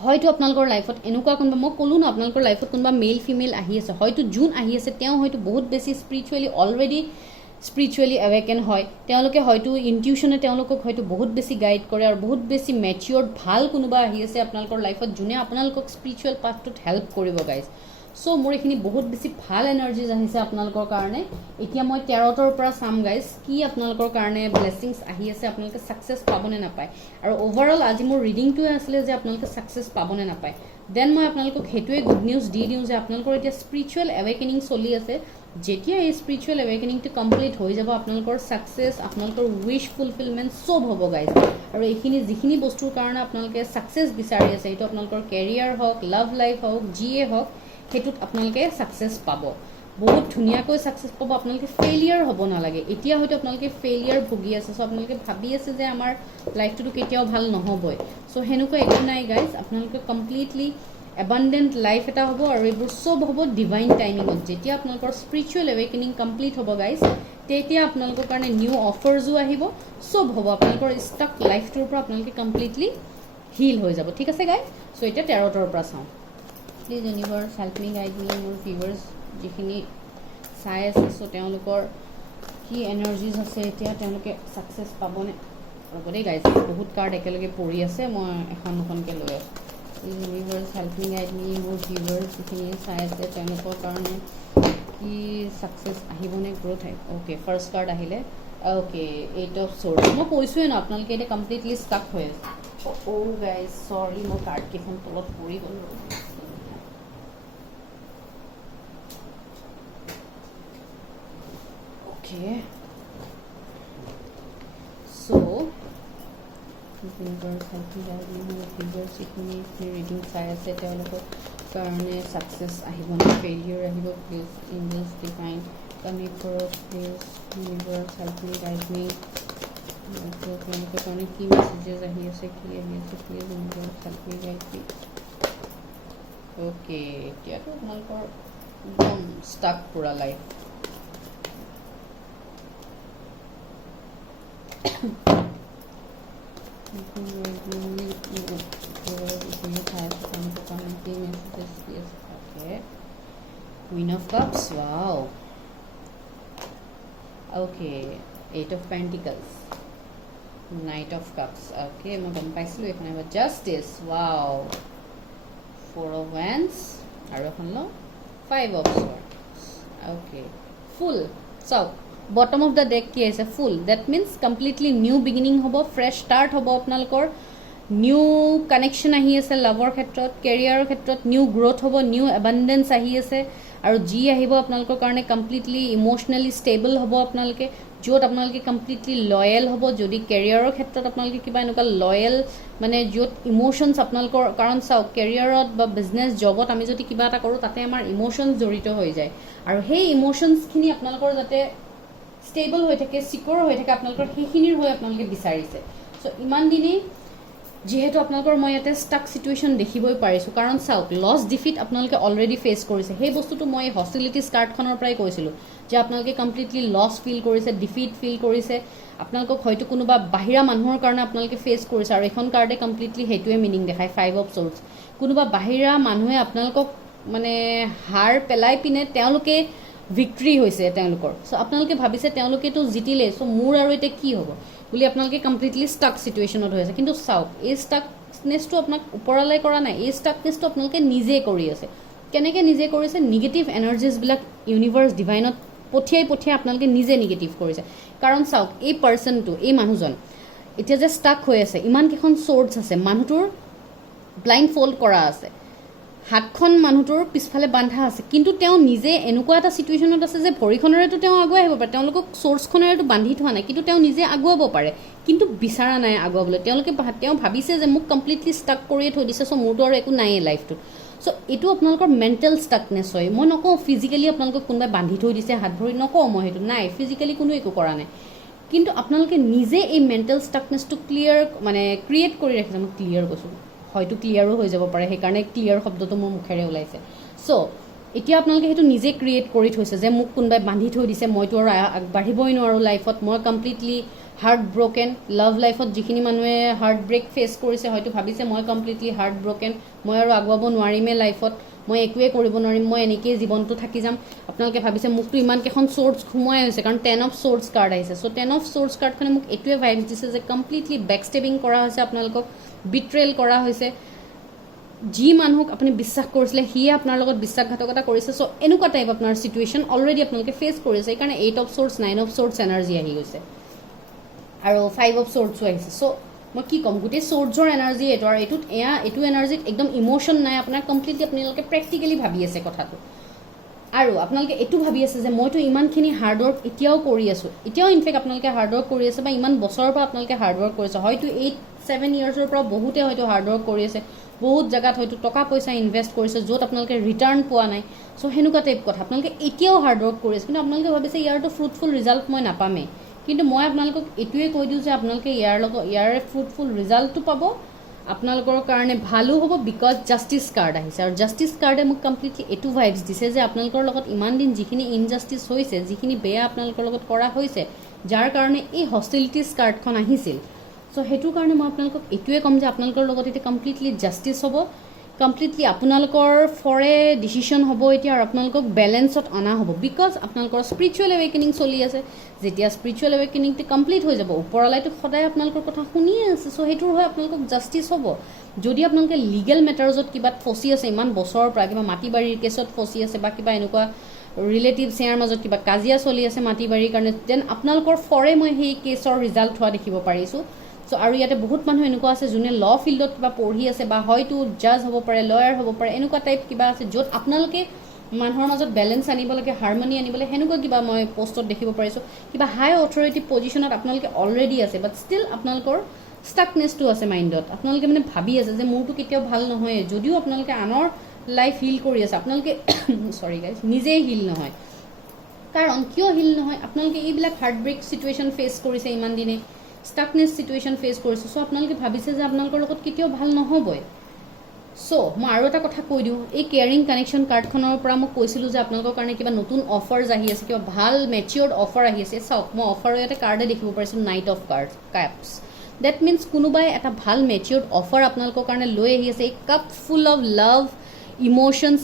হয়তো আপোনালোকৰ লাইফত এনেকুৱা কোনোবা, মই ক'লোঁ ন আপোনালোকৰ লাইফত কোনোবা মেইল ফিমেল আহি আছে, হয়তো যোন আহি আছে তেওঁ হয়তো বহুত বেছি স্পিৰিচুৱেলি অলৰেডি স্পিৰিচুৱেলি এৱেকেন হয়, তেওঁলোকে হয়তো ইনটিউশ্যনে তেওঁলোকক হয়তো বহুত বেছি গাইড কৰে, আৰু বহুত বেছি মেচিয়ৰ্ড ভাল কোনোবা আহি আছে আপোনালোকৰ লাইফত যোনে আপোনালোকক স্পিৰিচুৱেল পাথটোত হেল্প কৰিব গাইজ। চ' মোৰ এইখিনি বহুত বেছি ভাল এনাৰ্জিজ আহিছে আপোনালোকৰ কাৰণে। এতিয়া মই টেৰটৰ পৰা চাম গাইজ কি আপোনালোকৰ কাৰণে ব্লেছিংছ আহি আছে, আপোনালোকে ছাকচেছ পাবনে নাপায়, আৰু অভাৰঅল আজি মোৰ ৰিডিংটোৱে আছিলে যে আপোনালোকে ছাকচেছ পাবনে নাপায়। দেন মই আপোনালোকক সেইটোৱে গুড নিউজ দি দিওঁ যে আপোনালোকৰ এতিয়া স্পিৰিচুৱেল এৱেকেনিং চলি আছে, যেতিয়া এই স্পিৰিচুৱেল এৱেকেনিংটো কমপ্লিট হৈ যাব আপোনালোকৰ ছাকচেছ, আপোনালোকৰ উইচ ফুলফিলমেণ্ট চব হ'ব গাইজ। আৰু এইখিনি যিখিনি বস্তুৰ কাৰণে আপোনালোকে ছাকচেছ বিচাৰি আছে, সেইটো আপোনালোকৰ কেৰিয়াৰ হওক, লাভ লাইফ হওক, যিয়ে হওক, সেইটোত আপোনালোকে ছাকচেছ পাব, বহুত ধুনীয়াকৈ ছাকচেছ পাব, আপোনালোকে ফেইলিয়াৰ হ'ব নালাগে। এতিয়া হয়তো আপোনালোকে ফেইলিয়াৰ ভুগি আছে, চ' আপোনালোকে ভাবি আছে যে আমাৰ লাইফটোতো কেতিয়াও ভাল নহ'বই, চ' সেনেকুৱা একো নাই গাইজ, আপোনালোকে কমপ্লিটলি এবাণ্ডেণ্ট লাইফ এটা হ'ব, আৰু এইবোৰ চব হ'ব ডিভাইন টাইমিঙত। যেতিয়া আপোনালোকৰ স্পিৰিচুৱেল এৱেকেনিং কমপ্লিট হ'ব গাইজ, তেতিয়া আপোনালোকৰ কাৰণে নিউ অফাৰ্ছো আহিব, চব হ'ব, আপোনালোকৰ ষ্টাক লাইফটোৰ পৰা আপোনালোকে কমপ্লিটলি হিল হৈ যাব। ঠিক আছে গাইজ, চ' এতিয়া টেৰটৰ পৰা চাওঁ। Please universe help me guide me, মোৰ ভিউৱাৰ্ছ যিখিনি চাই আছে, চ' তেওঁলোকৰ কি এনাৰ্জিজ আছে, এতিয়া তেওঁলোকে ছাকচেছ পাবনে, ৰ'ব দেই গাইজ, বহুত কাৰ্ড একেলগে পৰি আছে, মই এখন দুখনকৈ লৈ আছোঁ। Please universe help me guide me, মোৰ ভিউৱাৰ্ছ যিখিনি চাই আছে তেওঁলোকৰ কাৰণে কি ছাকচেছ আহিবনে, গ্ৰ'থ আহিব। অ'কে, ফাৰ্ষ্ট কাৰ্ড আহিলে, অ'কে, 8 অফ ছৰ্ডছ, মই কৈছোঁৱে ন আপোনালোকে এতিয়া কমপ্লিটলি ষ্টাক হৈ আছে। অ' গাইজ চৰি, মই কাৰ্ডকেইখন তলত পৰি গ'লোঁ। Okay, so ৰিডিং চাই আছে তেওঁলোকৰ কাৰণে ছাকচেছ আহিব নে ফেইলিয়াৰ আহিব, প্লিজ ইংলিছ ডিভাইন কানেক্ট কৰক, please universe help me guide me, তেওঁলোকৰ কাৰণে কি মেছেজেছ আহি আছে, কি আহি আছে, please universe help me guide me. Okay, এতিয়াতো আপোনালোকৰ একদম ষ্টাক পুৰা life. Queen of Cups, wow. Okay, 8 of Pentacles, Knight of Cups. Okay, মই গম পাইছিলোঁ এখন আহিব, Justice, wow. 4 of Wands, আৰু এখন ল 5 of Swords. Okay, full. চাওক, বটম অফ দ্য ডেক কি আছে, full, that means completely new beginning হ'ব, ফ্ৰেছ ষ্টাৰ্ট হ'ব আপোনালোকৰ, নিউ কানেকশ্যন আহি আছে লাভৰ ক্ষেত্ৰত, কেৰিয়াৰৰ ক্ষেত্ৰত নিউ গ্ৰ'থ হ'ব, নিউ এবাণ্ডেঞ্চ আহি আছে, আৰু যি আহিব আপোনালোকৰ কাৰণে কমপ্লিটলি ইম'চনেলি ষ্টেবল হ'ব আপোনালোকে, য'ত আপোনালোকে কমপ্লিটলি লয়েল হ'ব, যদি কেৰিয়াৰৰ ক্ষেত্ৰত আপোনালোকে কিবা এনেকুৱা লয়েল মানে য'ত ইম'চনছ আপোনালোকৰ, কাৰণ চাওক কেৰিয়াৰত বা বিজনেছ জবত আমি যদি কিবা এটা কৰোঁ তাতে আমাৰ ইম'চনছ জড়িত হৈ যায়, আৰু সেই ইম'চনছখিনি আপোনালোকৰ যাতে ষ্টেবল হৈ থাকে, চিকিউৰ হৈ থাকে, আপোনালোকৰ সেইখিনিৰ হৈ আপোনালোকে বিচাৰিছে। চ' ইমান দিনেই যিহেতু আপোনালোকৰ মই ইয়াতে ষ্টাক চিটুৱেশ্যন দেখিবই পাৰিছোঁ, কাৰণ চাওক লছ ডিফিট আপোনালোকে অলৰেডি ফেচ কৰিছে, সেই বস্তুটো মই হষ্টিলিটিজ কাৰ্ডখনৰ পৰাই কৈছিলোঁ যে আপোনালোকে কমপ্লিটলি লছ ফিল কৰিছে, ডিফিট ফিল কৰিছে, আপোনালোকক হয়তো কোনোবা বাহিৰা মানুহৰ কাৰণে আপোনালোকে ফেচ কৰিছে, আৰু এইখন কাৰ্ডে কমপ্লিটলি সেইটোৱে মিনিং দেখায়, 5 অফ ছৰ্ডছ, কোনোবা বাহিৰা মানুহে আপোনালোকক মানে হাৰ পেলাই পিনে তেওঁলোকে ভিক্টৰী হৈছে তেওঁলোকৰ, চ' আপোনালোকে ভাবিছে তেওঁলোকেতো জিতিলে, চ' মোৰ আৰু এতিয়া কি হ'ব বুলি আপোনালোকে কমপ্লিটলি ষ্টাক চিটুৱেশ্যনত হৈ আছে। কিন্তু চাওক এই ষ্টাকনেছটো আপোনাক ওপৰলৈ কৰা নাই, এই ষ্টাকনেছটো আপোনালোকে নিজে কৰি আছে, কেনেকৈ নিজে কৰিছে নিগেটিভ এনাৰ্জিজবিলাক ইউনিভাৰ্ছ ডিভাইনত পঠিয়াই আপোনালোকে নিজে নিগেটিভ কৰিছে কাৰণ চাওক এই পাৰ্চনটো এই মানুহজন এতিয়া যে ষ্টাক হৈ আছে ইমানকেইখন চ'ৰ্টছ আছে মানুহটোৰ ব্লাইণ্ড ফল্ড কৰা আছে হাতখন মানুহটোৰ পিছফালে বান্ধা আছে কিন্তু তেওঁ নিজে এনেকুৱা এটা চিটুৱেশ্যনত আছে যে ভৰিখনেৰেতো তেওঁ আগুৱাই আহিব পাৰে তেওঁলোকক চ'ৰ্টছখনেৰেতো বান্ধি থোৱা নাই কিন্তু তেওঁ নিজে আগুৱাব পাৰে কিন্তু বিচৰা নাই আগুৱাবলৈ তেওঁ ভাবিছে যে মোক কমপ্লিটলি ষ্টাক কৰিয়ে থৈ দিছে চ' মোৰতো আৰু একো নাইয়ে লাইফটোত চ' এইটো আপোনালোকৰ মেণ্টেল ষ্টাকনেছ হয় মই নকওঁ ফিজিকেলি আপোনালোকক কোনোবাই বান্ধি থৈ দিছে হাত ভৰি নকওঁ মই সেইটো নাই ফিজিকেলি কোনো একো কৰা নাই কিন্তু আপোনালোকে নিজে এই মেণ্টেল ষ্টাকনেছটো ক্ৰিয়েট কৰি ৰাখিছে মই ক্লিয়াৰ কৈছোঁ হয়তো ক্লিয়াৰো হৈ যাব পাৰে সেইকাৰণে ক্লিয়াৰ শব্দটো মোৰ মুখেৰে ওলাইছে চ' এতিয়া আপোনালোকে সেইটো নিজে ক্ৰিয়েট কৰি থৈছে যে মোক কোনোবাই বান্ধি থৈ দিছে মইতো আৰু আগবাঢ়িবই নোৱাৰোঁ লাইফত মই কমপ্লিটলি হাৰ্ট ব্ৰকেন লাভ লাইফত যিখিনি মানুহে হাৰ্ট ব্ৰেক ফেচ কৰিছে হয়তো ভাবিছে মই কমপ্লিটলি হাৰ্ট ব্ৰকেন মই আৰু আগুৱাব নোৱাৰিমেই লাইফত মই একোৱে কৰিব নোৱাৰিম মই এনেকৈয়ে জীৱনটো থাকি যাম আপোনালোকে ভাবিছে মোকতো ইমানকেইখন চ'ৰ্টছ সোমোৱাই হৈছে কাৰণ 10 of Swords কাৰ্ড আহিছে চ' 10 of Swords কাৰ্ডখনে মোক এইটোৱে ভাইবছ দিছে যে কমপ্লিটলি বেকষ্টেবিং কৰা হৈছে আপোনালোকক বিট্ৰেল কৰা হৈছে যি মানুহক আপুনি বিশ্বাস কৰিছিলে সিয়ে আপোনাৰ লগত বিশ্বাসঘাতকতা কৰিছে চ' এনেকুৱা টাইপ আপোনাৰ চিটুৱেশ্যন অলৰেডি আপোনালোকে ফেচ কৰিছে সেইকাৰণে 8 of Swords 9 of Swords energy আহি গৈছে আৰু 5 of Swordsও আহিছে চ' মই কি ক'ম গোটেই চ'ৰ্টছৰ এনাৰ্জি এইটো আৰু এইটো এনাৰ্জিত একদম ইম'শ্যন নাই আপোনাৰ কমপ্লিটলি আপোনালোকে প্ৰেক্টিকেলি ভাবি আছে কথাটো আৰু আপোনালোকে এইটো ভাবি আছে যে মইতো ইমানখিনি হাৰ্ডৱৰ্ক এতিয়াও কৰি আছোঁ এতিয়াও ইনফেক্ট আপোনালোকে হাৰ্ডৱৰ্ক কৰি আছে বা ইমান বছৰৰ পৰা আপোনালোকে হাৰ্ডৱৰ্ক কৰিছে হয়তো 8-7 yearsৰ পৰা বহুতে হয়তো হাৰ্ডৱৰ্ক কৰি আছে বহুত জেগাত হয়তো টকা পইচা ইনভেষ্ট কৰিছে য'ত আপোনালোকে ৰিটাৰ্ণ পোৱা নাই চ' সেনেকুৱা টাইপ কথা আপোনালোকে এতিয়াও হাৰ্ডৱৰ্ক কৰি আছে কিন্তু আপোনালোকে ভাবিছে ইয়াৰতো ফ্ৰুটফুল ৰিজাল্ট মই নাপামেই কিন্তু মই আপোনালোকক এইটোৱে কৈ দিওঁ যে আপোনালোকে ইয়াৰ ফ্ৰুটফুল ৰিজাল্টটো পাব আপোনালোকৰ কাৰণে ভালো হ'ব বিকজ জাষ্টিছ কাৰ্ড আহিছে আৰু জাষ্টিছ কাৰ্ডে মোক কমপ্লিটলি এইটো ভাইবছ দিছে যে আপোনালোকৰ লগত ইমান দিন যিখিনি ইনজাষ্টিছ হৈছে যিখিনি বেয়া আপোনালোকৰ লগত কৰা হৈছে যাৰ কাৰণে এই হষ্টিলিটিছ কাৰ্ডখন আহিছিল চ' সেইটো কাৰণে মই আপোনালোকক এইটোৱে ক'ম যে আপোনালোকৰ লগত এতিয়া কমপ্লিটলি জাষ্টিছ হ'ব কমপ্লিটলি আপোনালোকৰ ফৰে ডিচিশ্যন হ'ব এতিয়া আৰু আপোনালোকক বেলেঞ্চত অনা হ'ব বিকজ আপোনালোকৰ স্পিৰিচুৱেল এৱেকেনিং চলি আছে যেতিয়া স্পিৰিচুৱেল এৱেকেনিংটো কমপ্লিট হৈ যাব ওপৰৱালাইতো সদায় আপোনালোকৰ কথা শুনিয়ে আছে চ' সেইটোৰ হৈ আপোনালোকক জাষ্টিছ হ'ব যদি আপোনালোকে লিগেল মেটাৰ্ছত কিবাত ফচি আছে ইমান বছৰৰ পৰা কিবা মাটি বাৰীৰ কেছত ফচি আছে বা কিবা এনেকুৱা ৰিলেটিভছ ইয়াৰ মাজত কিবা কাজিয়া চলি আছে মাটি বাৰীৰ কাৰণে দেন আপোনালোকৰ ফৰে মই সেই কেছৰ ৰিজাল্ট হোৱা দেখিব পাৰিছোঁ চ' আৰু ইয়াতে বহুত মানুহ এনেকুৱা আছে যোনে ল ফিল্ডত কিবা পঢ়ি আছে বা হয়তো জাজ হ'ব পাৰে লয়াৰ হ'ব পাৰে এনেকুৱা টাইপ কিবা আছে য'ত আপোনালোকে মানুহৰ মাজত বেলেঞ্চ আনিব লাগে হাৰমনি আনিবলৈ সেনেকুৱা কিবা মই পষ্টত দেখিব পাৰিছোঁ কিবা হাই অথৰিটি পজিশ্যনত আপোনালোকে অলৰেডি আছে বাট ষ্টিল আপোনালোকৰ ষ্টাকনেছটো আছে মাইণ্ডত আপোনালোকে ভাবি আছে যে মোৰতো কেতিয়াও ভাল নহয় যদিও আপোনালোকে আনৰ লাইফ হিল কৰি আছে আপোনালোকে চৰি গাইজ নিজেই হিল নহয় কাৰণ কিয় হিল নহয় আপোনালোকে এইবিলাক হাৰ্ট ব্ৰেক চিটুৱেশ্যন ফেচ কৰিছে ইমান দিনে ষ্টাকনেছ চিটুৱেশ্যন ফেচ কৰিছে চ' আপোনালোকে ভাবিছে যে আপোনালোকৰ লগত কেতিয়াও ভাল নহ'বই চ' মই আৰু এটা কথা কৈ দিওঁ এই কেয়াৰিং কানেকশ্যন কাৰ্ডখনৰ পৰা মই কৈছিলোঁ যে আপোনালোকৰ কাৰণে কিবা নতুন অফাৰ্ছ আহি আছে কিবা ভাল মেচিয়ৰ্ড অফাৰ আহি আছে চাওক মই অফাৰৰ ইয়াতে কাৰ্ডে দেখিব পাৰিছোঁ night of cups that means কোনোবাই এটা ভাল মেচিয়ৰ্ড অফাৰ আপোনালোকৰ কাৰণে লৈ আহি আছে এই cup full of love emotions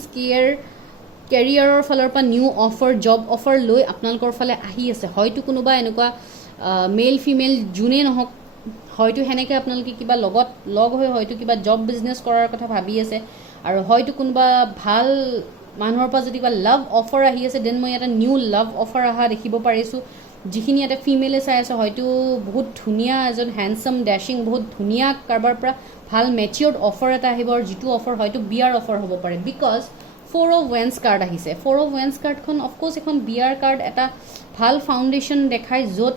কেৰিয়াৰৰ ফালৰ পৰা নিউ অফাৰ জব অফাৰ লৈ আপোনালোকৰ ফালে আহি আছে হয়তো কোনোবা এনেকুৱা মেল ফিমেল যোনেই নহওক হয়তো সেনেকৈ আপোনালোকে কিবা লগত লগ হৈ হয়তো কিবা জব বিজনেছ কৰাৰ কথা ভাবি আছে আৰু হয়তো কোনোবা ভাল মানুহৰ পৰা যদি কিবা লাভ অফাৰ আহি আছে দেন মই ইয়াতে নিউ লাভ অফাৰ অহা দেখিব পাৰিছোঁ যিখিনি ইয়াতে ফিমেলে চাই আছে হয়তো বহুত ধুনীয়া এজন হেণ্ডচাম ডেচিং বহুত ধুনীয়া কাৰোবাৰ পৰা ভাল মেচিয়ৰ্ড অফাৰ এটা আহিব আৰু যিটো অফাৰ হয়তো বিয়াৰ অফাৰ হ'ব পাৰে বিকজ 4 of Wands কাৰ্ড আহিছে 4 of Wands কাৰ্ডখন অফক'ৰ্ছ এখন বিয়াৰ কাৰ্ড এটা ভাল ফাউণ্ডেশ্যন দেখায় য'ত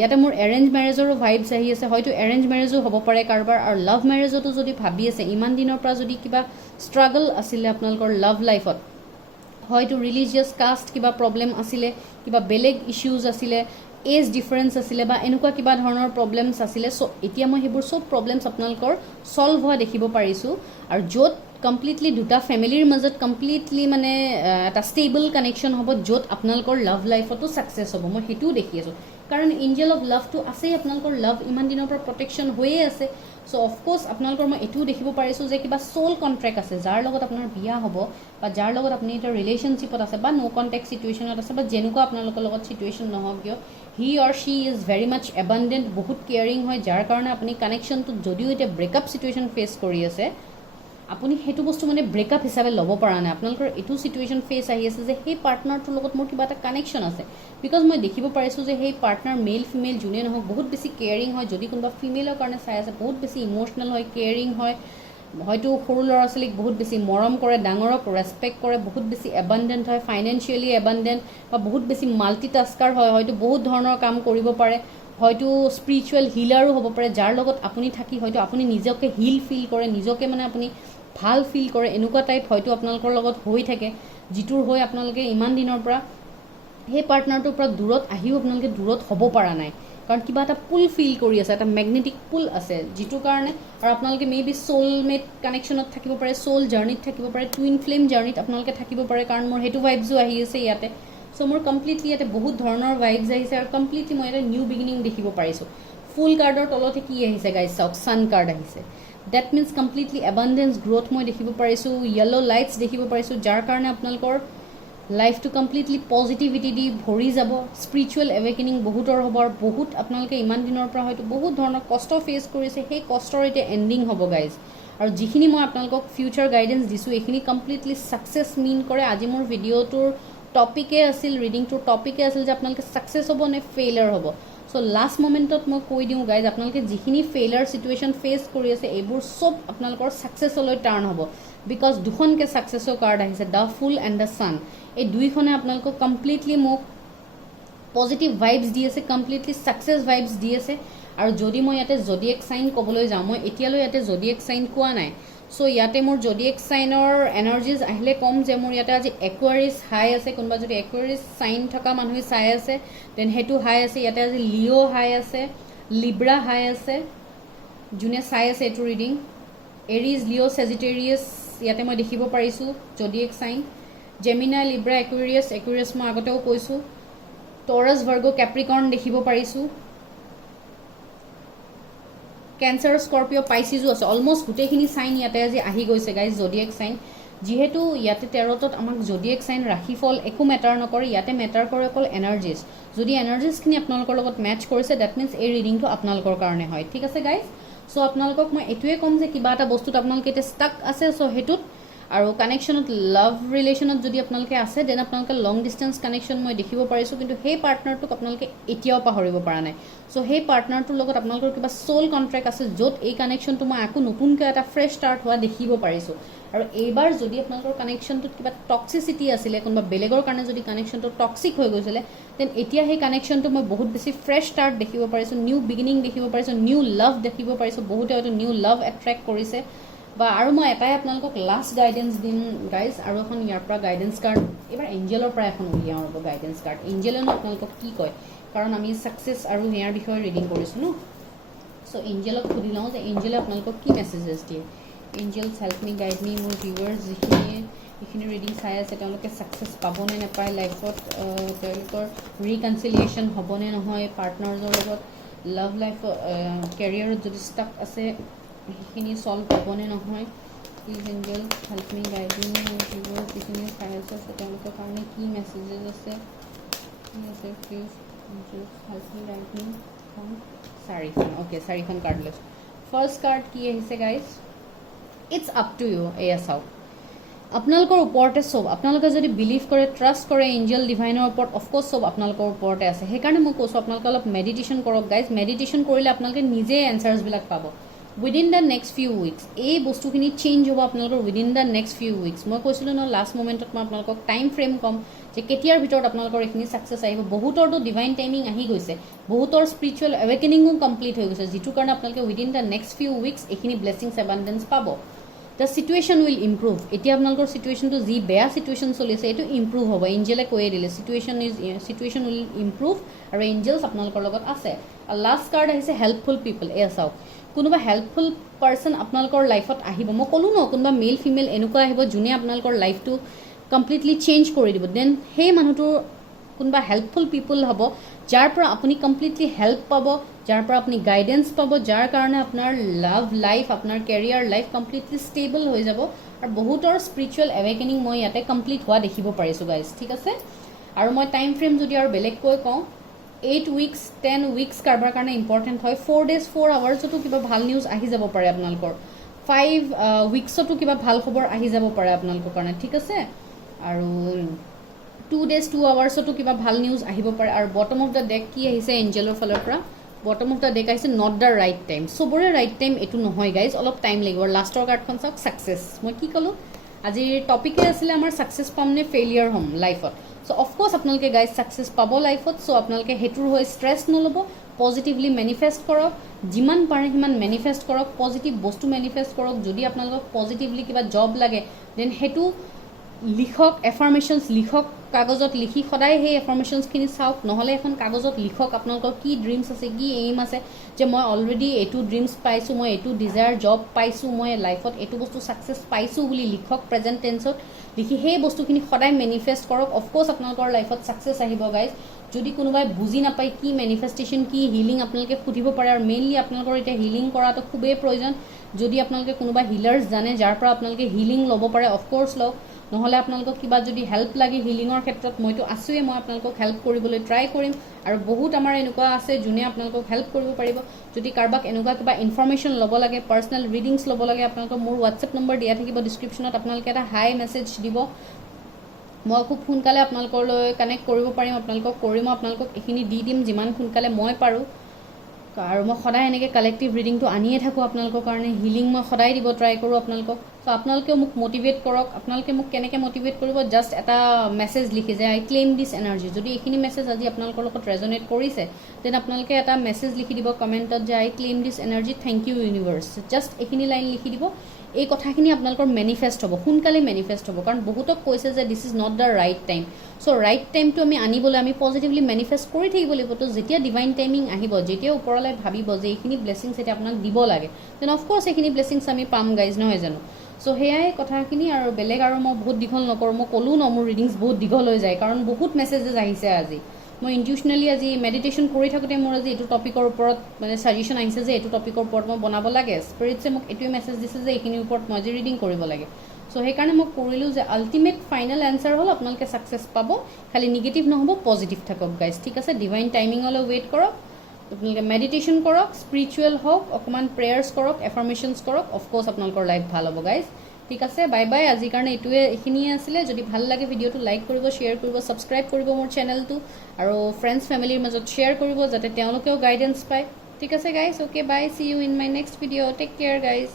ইয়াতে মোৰ এৰেঞ্জ মেৰেজৰো ভাইবছ আহি আছে হয়তো এৰেঞ্জ মেৰেজো হ'ব পাৰে কাৰোবাৰ আৰু লাভ মেৰেজতো যদি ভাবি আছে ইমান দিনৰ পৰা যদি কিবা ষ্ট্ৰাগল আছিলে আপোনালোকৰ লাভ লাইফত হয়তো ৰিলিজিয়াছ কাষ্ট কিবা প্ৰব্লেম আছিলে কিবা বেলেগ ইছ্যুজ আছিলে এজ ডিফাৰেঞ্চ আছিলে বা এনেকুৱা কিবা ধৰণৰ প্ৰব্লেমছ আছিলে চ' এতিয়া মই সেইবোৰ চব প্ৰব্লেমছ আপোনালোকৰ ছল্ভ হোৱা দেখিব পাৰিছোঁ আৰু য'ত কমপ্লিটলি দুটা ফেমিলিৰ মাজত কমপ্লিটলি এটা ষ্টেবল কানেকশ্যন হ'ব য'ত আপোনালোকৰ লাভ লাইফতো ছাকচেছ হ'ব মই সেইটোও দেখি আছোঁ কাৰণ এঞ্জেল অফ লাভটো আছেই আপোনালোকৰ লাভ ইমান দিনৰ পৰা প্ৰটেকশ্যন হৈয়ে আছে চ' অফক'ৰ্ছ আপোনালোকৰ মই এইটোও দেখিব পাৰিছোঁ যে কিবা চ'ল কণ্ট্ৰেক্ট আছে যাৰ লগত আপোনাৰ বিয়া হ'ব বা যাৰ লগত আপুনি এটা ৰিলেশ্যনশ্বিপত আছে বা ন' কণ্টেক্ট চিটুৱেশ্যনত আছে বা যেনেকুৱা আপোনালোকৰ লগত চিটুৱেশ্যন নহওক কিয় হি অৰ শ্বি ইজ ভেৰি মাছ এবাণ্ডেণ্ট বহুত কেয়াৰিং হয় যাৰ কাৰণে আপুনি কানেকশ্যনটোত যদিও এতিয়া ব্ৰেকআপ চিটুৱেশ্যন ফেচ কৰি আছে আপুনি সেইটো বস্তু মানে ব্ৰেকআপ হিচাপে ল'ব পৰা নাই আপোনালোকৰ এইটো চিটুৱেশ্যন ফেচ আহি আছে যে সেই পাৰ্টনাৰটোৰ লগত মোৰ কিবা এটা কানেকশ্যন আছে বিকজ মই দেখিব পাৰিছোঁ যে সেই পাৰ্টনাৰ মেল ফিমেল যোনে নহওক বহুত বেছি কেয়াৰিং হয় যদি কোনোবা ফিমেলৰ কাৰণে চাই আছে বহুত বেছি ইম'চনেল হয় কেয়াৰিং হয় হয়তো সৰু ল'ৰা ছোৱালীক বহুত বেছি মৰম কৰে ডাঙৰক ৰেচপেক্ট কৰে বহুত বেছি এবাণ্ডেণ্ট হয় ফাইনেন্সিয়েলি এবাণ্ডেণ্ট বা বহুত বেছি মাল্টিটাস্কাৰ হয় হয়তো বহুত ধৰণৰ কাম কৰিব পাৰে হয়তো স্পিৰিচুৱেল হিলাৰো হ'ব পাৰে যাৰ লগত আপুনি থাকি হয়তো আপুনি নিজকে হিল ফিল কৰে নিজকে মানে আপুনি ভাল ফিল কৰে এনেকুৱা টাইপ হয়তো আপোনালোকৰ লগত হৈ থাকে যিটোৰ হৈ আপোনালোকে ইমান দিনৰ পৰা সেই পাৰ্টনাৰটোৰ পৰা দূৰত আহিও আপোনালোকে দূৰত হ'ব পৰা নাই কাৰণ কিবা এটা পুল ফিল কৰি আছে এটা মেগনেটিক পুল আছে যিটোৰ কাৰণে আৰু আপোনালোকে মে বি সোলমেট কানেকশ্যনত থাকিব পাৰে সোল জাৰ্ণিত থাকিব পাৰে টুইন ফ্লেম জাৰ্ণিত আপোনালোকে থাকিব পাৰে কাৰণ মোৰ সেইটো ভাইবছো আহি আছে ইয়াতে চ' মোৰ কমপ্লিটলি ইয়াতে বহুত ধৰণৰ ভাইবছ আহিছে আৰু কমপ্লিটলি মই এটা নিউ বিগিনিং দেখিব পাৰিছোঁ ফুল কাৰ্ডৰ তলতে কি আহিছে গাইজ চাওক ছান কাৰ্ড আহিছে ডেট মিনছ কমপ্লিটলি এবাণ্ডেঞ্চ গ্ৰ'থ মই দেখিব পাৰিছোঁ য়েল্ল' লাইটছ দেখিব পাৰিছোঁ যাৰ কাৰণে আপোনালোকৰ লাইফটো কমপ্লিটলি পজিটিভিটি দি ভৰি যাব স্পিৰিচুৱেল এৱেকেনিং বহুতৰ হ'ব আৰু বহুত আপোনালোকে ইমান দিনৰ পৰা হয়তো বহুত ধৰণৰ কষ্ট ফেচ কৰিছে সেই কষ্টৰ এতিয়া এণ্ডিং হ'ব গাইজ আৰু যিখিনি মই আপোনালোকক ফিউচাৰ গাইডেঞ্চ দিছোঁ এইখিনি কমপ্লিটলি ছাকচেছ মিন কৰে আজি মোৰ ভিডিঅ'টোৰ টপিকে আছিল ৰিডিংটোৰ টপিকে আছিল যে আপোনালোকে ছাকচেছ হ'ব নে ফেইলাৰ হ'ব চ' লাষ্ট মমেণ্টত মই কৈ দিওঁ গাইজ আপোনালোকে যিখিনি ফেইলাৰ চিটুৱেশ্যন ফেচ কৰি আছে এইবোৰ চব আপোনালোকৰ ছাকচেছলৈ টাৰ্ণ হ'ব বিকজ দুখনকৈ ছাকচেছৰ কাৰ্ড আহিছে the fool and the sun এই দুইখনে আপোনালোকক কমপ্লিটলি মোক পজিটিভ ভাইবছ দি আছে কমপ্লিটলি ছাকচেছ ভাইবছ দি আছে আৰু যদি মই ইয়াতে জডিয়েক চাইন ক'বলৈ যাওঁ মই এতিয়ালৈ ইয়াতে জডিয়েক চাইন কোৱা নাই চ' ইয়াতে মোৰ জডিয়েক চাইনৰ এনাৰ্জিজ আহিলে ক'ম যে মোৰ ইয়াতে আজি একুৱাৰিছ হাই আছে কোনোবা যদি একুৱাৰিছ চাইন থকা মানুহে চাই আছে দেন সেইটো হাই আছে ইয়াতে আজি লিঅ' হাই আছে লিব্ৰা হাই আছে যোনে চাই আছে এইটো ৰিডিং এৰিজ লিঅ' চেজিটেৰিয়াছ ইয়াতে মই দেখিব পাৰিছোঁ জডিয়েক চাইন জেমিনা লিব্ৰা একুৱাৰিয়াছ মই আগতেও কৈছোঁ টৰাছ ভাৰ্গ কেপ্ৰিকৰ্ণ দেখিব পাৰিছোঁ কেঞ্চাৰ স্কৰ্পিঅ' পাইচিজো আছে অলমষ্ট গোটেইখিনি চাইন ইয়াতে আজি আহি গৈছে গাইজ জডিয়েক চাইন যিহেতু ইয়াতে 13ত আমাক জডিয়েক চাইন ৰাশিফল একো মেটাৰ নকৰে ইয়াতে মেটাৰ কৰে অকল এনাৰ্জিজ যদি এনাৰ্জিজখিনি আপোনালোকৰ লগত মেটচ কৰিছে ডেট মিনছ এই ৰিডিংটো আপোনালোকৰ কাৰণে হয় ঠিক আছে গাইজ চ' আপোনালোকক মই এইটোৱে ক'ম যে কিবা এটা বস্তুত আপোনালোকে এতিয়া ষ্টাক আছে চ' সেইটোত আৰু কানেকশ্যনত লাভ ৰিলেশ্যনত যদি আপোনালোকে আছে দেন আপোনালোকে লং ডিষ্টেঞ্চ কানেকশ্যন মই দেখিব পাৰিছোঁ কিন্তু সেই পাৰ্টনাৰটোক আপোনালোকে এতিয়াও পাহৰিব পৰা নাই চ' সেই পাৰ্টনাৰটোৰ লগত আপোনালোকৰ কিবা সোল কণ্ট্ৰেক্ট আছে য'ত এই কানেকশ্যনটো মই আকৌ নতুনকৈ এটা ফ্ৰেছ ষ্টাৰ্ট হোৱা দেখিব পাৰিছোঁ আৰু এইবাৰ যদি আপোনালোকৰ কানেকশ্যনটোত কিবা টক্সিচিটি আছিলে কোনোবা বেলেগৰ কাৰণে যদি কানেকশ্যনটো টক্সিক হৈ গৈছিলে দেন এতিয়া সেই কানেকশ্যনটো মই বহুত বেছি ফ্ৰেছ ষ্টাৰ্ট দেখিব পাৰিছোঁ নিউ বিগিনিং দেখিব পাৰিছোঁ নিউ লাভ দেখিব পাৰিছোঁ বহুতে হয়তো নিউ লাভ এট্ৰেক্ট কৰিছে বা আৰু মই এটাই আপোনালোকক লাষ্ট গাইডেঞ্চ দিম গাইজ আৰু এখন ইয়াৰ পৰা গাইডেঞ্চ কাৰ্ড এইবাৰ এঞ্জেলৰ পৰা এখন উলিয়াওঁ ৰ'ব গাইডেঞ্চ কাৰ্ড এঞ্জেলেনো আপোনালোকক কি কয় কাৰণ আমি ছাকচেছ আৰু সেয়াৰ বিষয়ে ৰিডিং কৰিছোঁ ন চ' এঞ্জেলক সুধি লওঁ যে এঞ্জেলে আপোনালোকক কি মেছেজেছ দিয়ে Angeles help me guide me মোৰ ভিউৱাৰ্ছ যিখিনি ৰিডিং চাই আছে তেওঁলোকে ছাকচেছ পাবনে নাপায় লাইফত তেওঁলোকৰ ৰিকনচিলিয়েশ্যন হ'বনে নহয় পাৰ্টনাৰ্ছৰ লগত লাভ লাইফ কেৰিয়াৰত যদি ষ্টাক আছে সেইখিনি চল্ভ হ'বনে নহয় please angel help me guide me মোৰ ভিউৱাৰ্ছ যিখিনি চাই আছে তেওঁলোকৰ কাৰণে কি মেছেজেছ আছে please angels help me guide me চাৰিখন অ'কে চাৰিখন কাৰ্ড লৈছোঁ ফাৰ্ষ্ট কাৰ্ড কি আহিছে guys it's up to you এয়া চাওক আপোনালোকৰ ওপৰতে চব আপোনালোকে যদি বিলিভ কৰে ট্ৰাষ্ট কৰে এঞ্জেল ডিভাইনৰ ওপৰত অফক'ৰ্ছ চব আপোনালোকৰ ওপৰতে আছে সেইকাৰণে মই কৈছোঁ আপোনালোকে অলপ মেডিটেশ্যন কৰক গাইজ মেডিটেশ্যন কৰিলে আপোনালোকে নিজে এনচাৰ্ছবিলাক পাব within the next few weeks এই বস্তুখিনি চেঞ্জ হ'ব আপোনালোকৰ within the next few weeks মই কৈছিলোঁ ন লাষ্ট মমেণ্টত মই আপোনালোকক টাইম ফ্ৰেম ক'ম যে কেতিয়াৰ ভিতৰত আপোনালোকৰ এইখিনি ছাকচেছ আহিব বহুতৰতো ডিভাইন টাইমিং আহি গৈছে বহুতৰ স্পিৰিচুৱেল এৱেকেনিঙো কমপ্লিট হৈ গৈছে যিটোৰ কাৰণে আপোনালোকে within the next few weeks এইখিনি ব্লেছিংছ এবাণ্ডেঞ্চ পাব দ্য চিটুৱেশ্যন উইল ইম্প্ৰুভ এতিয়া আপোনালোকৰ চিটুৱেশ্যনটো যি বেয়া চিটুৱেশ্যন চলি আছে এইটো ইম্প্ৰুভ হ'ব এঞ্জেলে কৈয়ে দিলে চিটুৱেশ্যন উইল ইম্প্ৰুভ আৰু এঞ্জেলছ আপোনালোকৰ লগত আছে আৰু লাষ্ট কাৰ্ড আহিছে হেল্পফুল পিপল এয়া চাওক কোনোবা হেল্পফুল পাৰ্চন আপোনালোকৰ লাইফত আহিব মই ক'লোঁ ন কোনোবা মেল ফিমেল এনেকুৱা আহিব যোনে আপোনালোকৰ লাইফটো কমপ্লিটলি চেঞ্জ কৰি দিব দেন সেই মানুহটো কোনোবা হেল্পফুল পিপল হ'ব যাৰ পৰা আপুনি কমপ্লিটলি হেল্প পাব যাৰ পৰা আপুনি গাইডেঞ্চ পাব যাৰ কাৰণে আপোনাৰ লাভ লাইফ আপোনাৰ কেৰিয়াৰ লাইফ কমপ্লিটলি ষ্টেবল হৈ যাব আৰু বহুতৰ স্পিৰিচুৱেল এৱেকেনিং মই ইয়াতে কমপ্লিট হোৱা দেখিব পাৰিছোঁ গাইজ ঠিক আছে আৰু মই টাইম ফ্ৰেম যদি আৰু বেলেগকৈ কওঁ 8 উইকছ 10 উইকছ কাৰোবাৰ কাৰণে ইম্পৰ্টেণ্ট হয় 4 days 4 hours কিবা ভাল নিউজ আহি যাব পাৰে আপোনালোকৰ 5 উইকছতো কিবা ভাল খবৰ আহি যাব পাৰে আপোনালোকৰ কাৰণে ঠিক আছে আৰু 2 days 2 hours-তো কিবা ভাল নিউজ আহিব পাৰে আৰু বটম অফ দ্য ডেক কি আহিছে এঞ্জেলৰ ফালৰ পৰা বটম অফ দ্য ডেক আহিছে নট দ্য ৰাইট টাইম চবৰে ৰাইট টাইম এইটো নহয় গাইজ অলপ টাইম লাগিব লাষ্টৰ কাৰ্ডখন চাওক ছাকচেছ মই কি ক'লোঁ আজিৰ টপিকে আছিলে আমাৰ ছাকচেছ পাম নে ফেইলিয়াৰ হ'ম লাইফত চ' অফক'ৰ্ছ আপোনালোকে গাইজ ছাকচেছ পাব লাইফত চ' আপোনালোকে সেইটোৰ হৈ ষ্ট্ৰেছ নল'ব পজিটিভলি মেনিফেষ্ট কৰক যিমান পাৰে সিমান মেনিফেষ্ট কৰক পজিটিভ বস্তু মেনিফেষ্ট কৰক যদি আপোনালোকক পজিটিভলি কিবা জব লাগে দেন সেইটো লিখক এফাৰ্মেশ্যনছ লিখক কাগজত লিখি সদায় সেই এফাৰ্মেশ্যনছখিনি চাওক নহ'লে এখন কাগজত লিখক আপোনালোকৰ কি ড্ৰিমছ আছে কি এইম আছে যে মই অলৰেডি এইটো ড্ৰিমছ পাইছোঁ মই এইটো ডিজায়াৰ জব পাইছোঁ মই লাইফত এইটো বস্তু ছাকচেছ পাইছোঁ বুলি লিখক প্ৰেজেণ্ট টেন্সত লিখি সেই বস্তুখিনি সদায় মেনিফেষ্ট কৰক অফক'ৰ্ছ আপোনালোকৰ লাইফত ছাকচেছ আহিব গাইজ যদি কোনোবাই বুজি নাপায় কি মেনিফেষ্টেশ্যন কি হিলিং আপোনালোকে সুধিব পাৰে আৰু মেইনলি আপোনালোকৰ এতিয়া হিলিং কৰাটো খুবেই প্ৰয়োজন যদি আপোনালোকে কোনোবা হিলাৰ্ছ জানে যাৰ পৰা আপোনালোকে হিলিং ল'ব পাৰে অফক'ৰ্ছ লওক নহ'লে আপোনালোকক কিবা যদি হেল্প লাগে হিলিঙৰ ক্ষেত্ৰত মইতো আছোঁৱেই মই আপোনালোকক হেল্প কৰিবলৈ ট্ৰাই কৰিম আৰু বহুত আমাৰ এনেকুৱা আছে যোনে আপোনালোকক হেল্প কৰিব পাৰিব যদি কাৰোবাক এনেকুৱা কিবা ইনফৰমেশ্যন ল'ব লাগে পাৰ্চনেল ৰিডিংছ ল'ব লাগে আপোনালোকক মোৰ হোৱাটছএপ নম্বৰ দিয়া থাকিব ডিছক্ৰিপশ্যনত আপোনালোকে এটা হাই মেছেজ দিব মই খুব সোনকালে আপোনালোকলৈ কানেক্ট কৰিব পাৰিম আপোনালোকক কৰিম আপোনালোকক এইখিনি দি দিম যিমান সোনকালে মই পাৰোঁ আৰু মই সদায় এনেকৈ কালেক্টিভ ৰিডিংটো আনিয়ে থাকোঁ আপোনালোকৰ কাৰণে হিলিং মই সদায় দিব ট্ৰাই কৰোঁ আপোনালোকক চ' আপোনালোকেও মোক মটিভেট কৰক আপোনালোকে মোক কেনেকৈ মটিভেট কৰিব জাষ্ট এটা মেছেজ লিখি যে আই ক্লেইম দিছ এনাৰ্জি যদি এইখিনি মেছেজ আজি আপোনালোকৰ লগত ৰেজনেট কৰিছে দেন আপোনালোকে এটা মেছেজ লিখি দিব কমেণ্টত যে I claim this energy thank you universe just এইখিনি লাইন লিখি দিব এই কথাখিনি আপোনালোকৰ মেনিফেষ্ট হ'ব সোনকালে মেনিফেষ্ট হ'ব কাৰণ বহুতক কৈছে যে this is not the right time so' right টাইমটো আমি আনিবলৈ আমি পজিটিভলি মেনিফেষ্ট কৰি থাকিব লাগিব তো যেতিয়া ডিভাইন টাইমিং আহিব যেতিয়া ওপৰলৈ ভাবিব যে এইখিনি ব্লেছিংছ এতিয়া আপোনাক দিব লাগে দেন অফক'ৰ্ছ এইখিনি ব্লেছিংছ আমি পাম গাইজ নহয় জানো চ' সেয়াই কথাখিনি আৰু বেলেগ আৰু মই বহুত দীঘল নকৰোঁ মই ক'লোঁ ন মোৰ ৰিডিংছ বহুত দীঘল হৈ যায় কাৰণ বহুত মেছেজেছ আহিছে আজি মই ইনটিউশ্যনেলি আজি মেডিটেশ্যন কৰি থাকোঁতে মোৰ আজি এইটো টপিকৰ ওপৰত মানে ছাজেশ্যন আহিছে যে এইটো টপিকৰ ওপৰত মই বনাব লাগে স্পিৰিটছে মোক এইটোৱে মেছেজ দিছে যে এইখিনিৰ ওপৰত মই আজি ৰিডিং কৰিব লাগে চ' সেইকাৰণে মই কৰিলোঁ যে আল্টিমেট ফাইনেল এনচাৰ হ'ল আপোনালোকে ছাকচেছ পাব খালি নিগেটিভ নহ'ব পজিটিভ থাকক গাইজ ঠিক আছে ডিভাইন টাইমিঙলৈ ৱেইট কৰক আপোনালোকে মেডিটেশ্যন কৰক স্পিৰিচুৱেল হওক অকণমান প্ৰেয়াৰ্ছ কৰক এফাৰ্মেশ্যনছ কৰক অফক'ৰ্ছ আপোনালোকৰ লাইফ ভাল হ'ব গাইজ ঠিক আছে বাই বাই আজিৰ কাৰণে এইখিনিয়ে আছিলে যদি ভাল লাগে ভিডিঅ'টো লাইক কৰিব শ্বেয়াৰ কৰিব ছাবস্ক্ৰাইব কৰিব মোৰ চেনেলটো আৰু ফ্ৰেণ্ডছ ফেমিলিৰ মাজত শ্বেয়াৰ কৰিব যাতে তেওঁলোকেও গাইডেন্স পায় ঠিক আছে guys okay bye see you in my next video' take care guys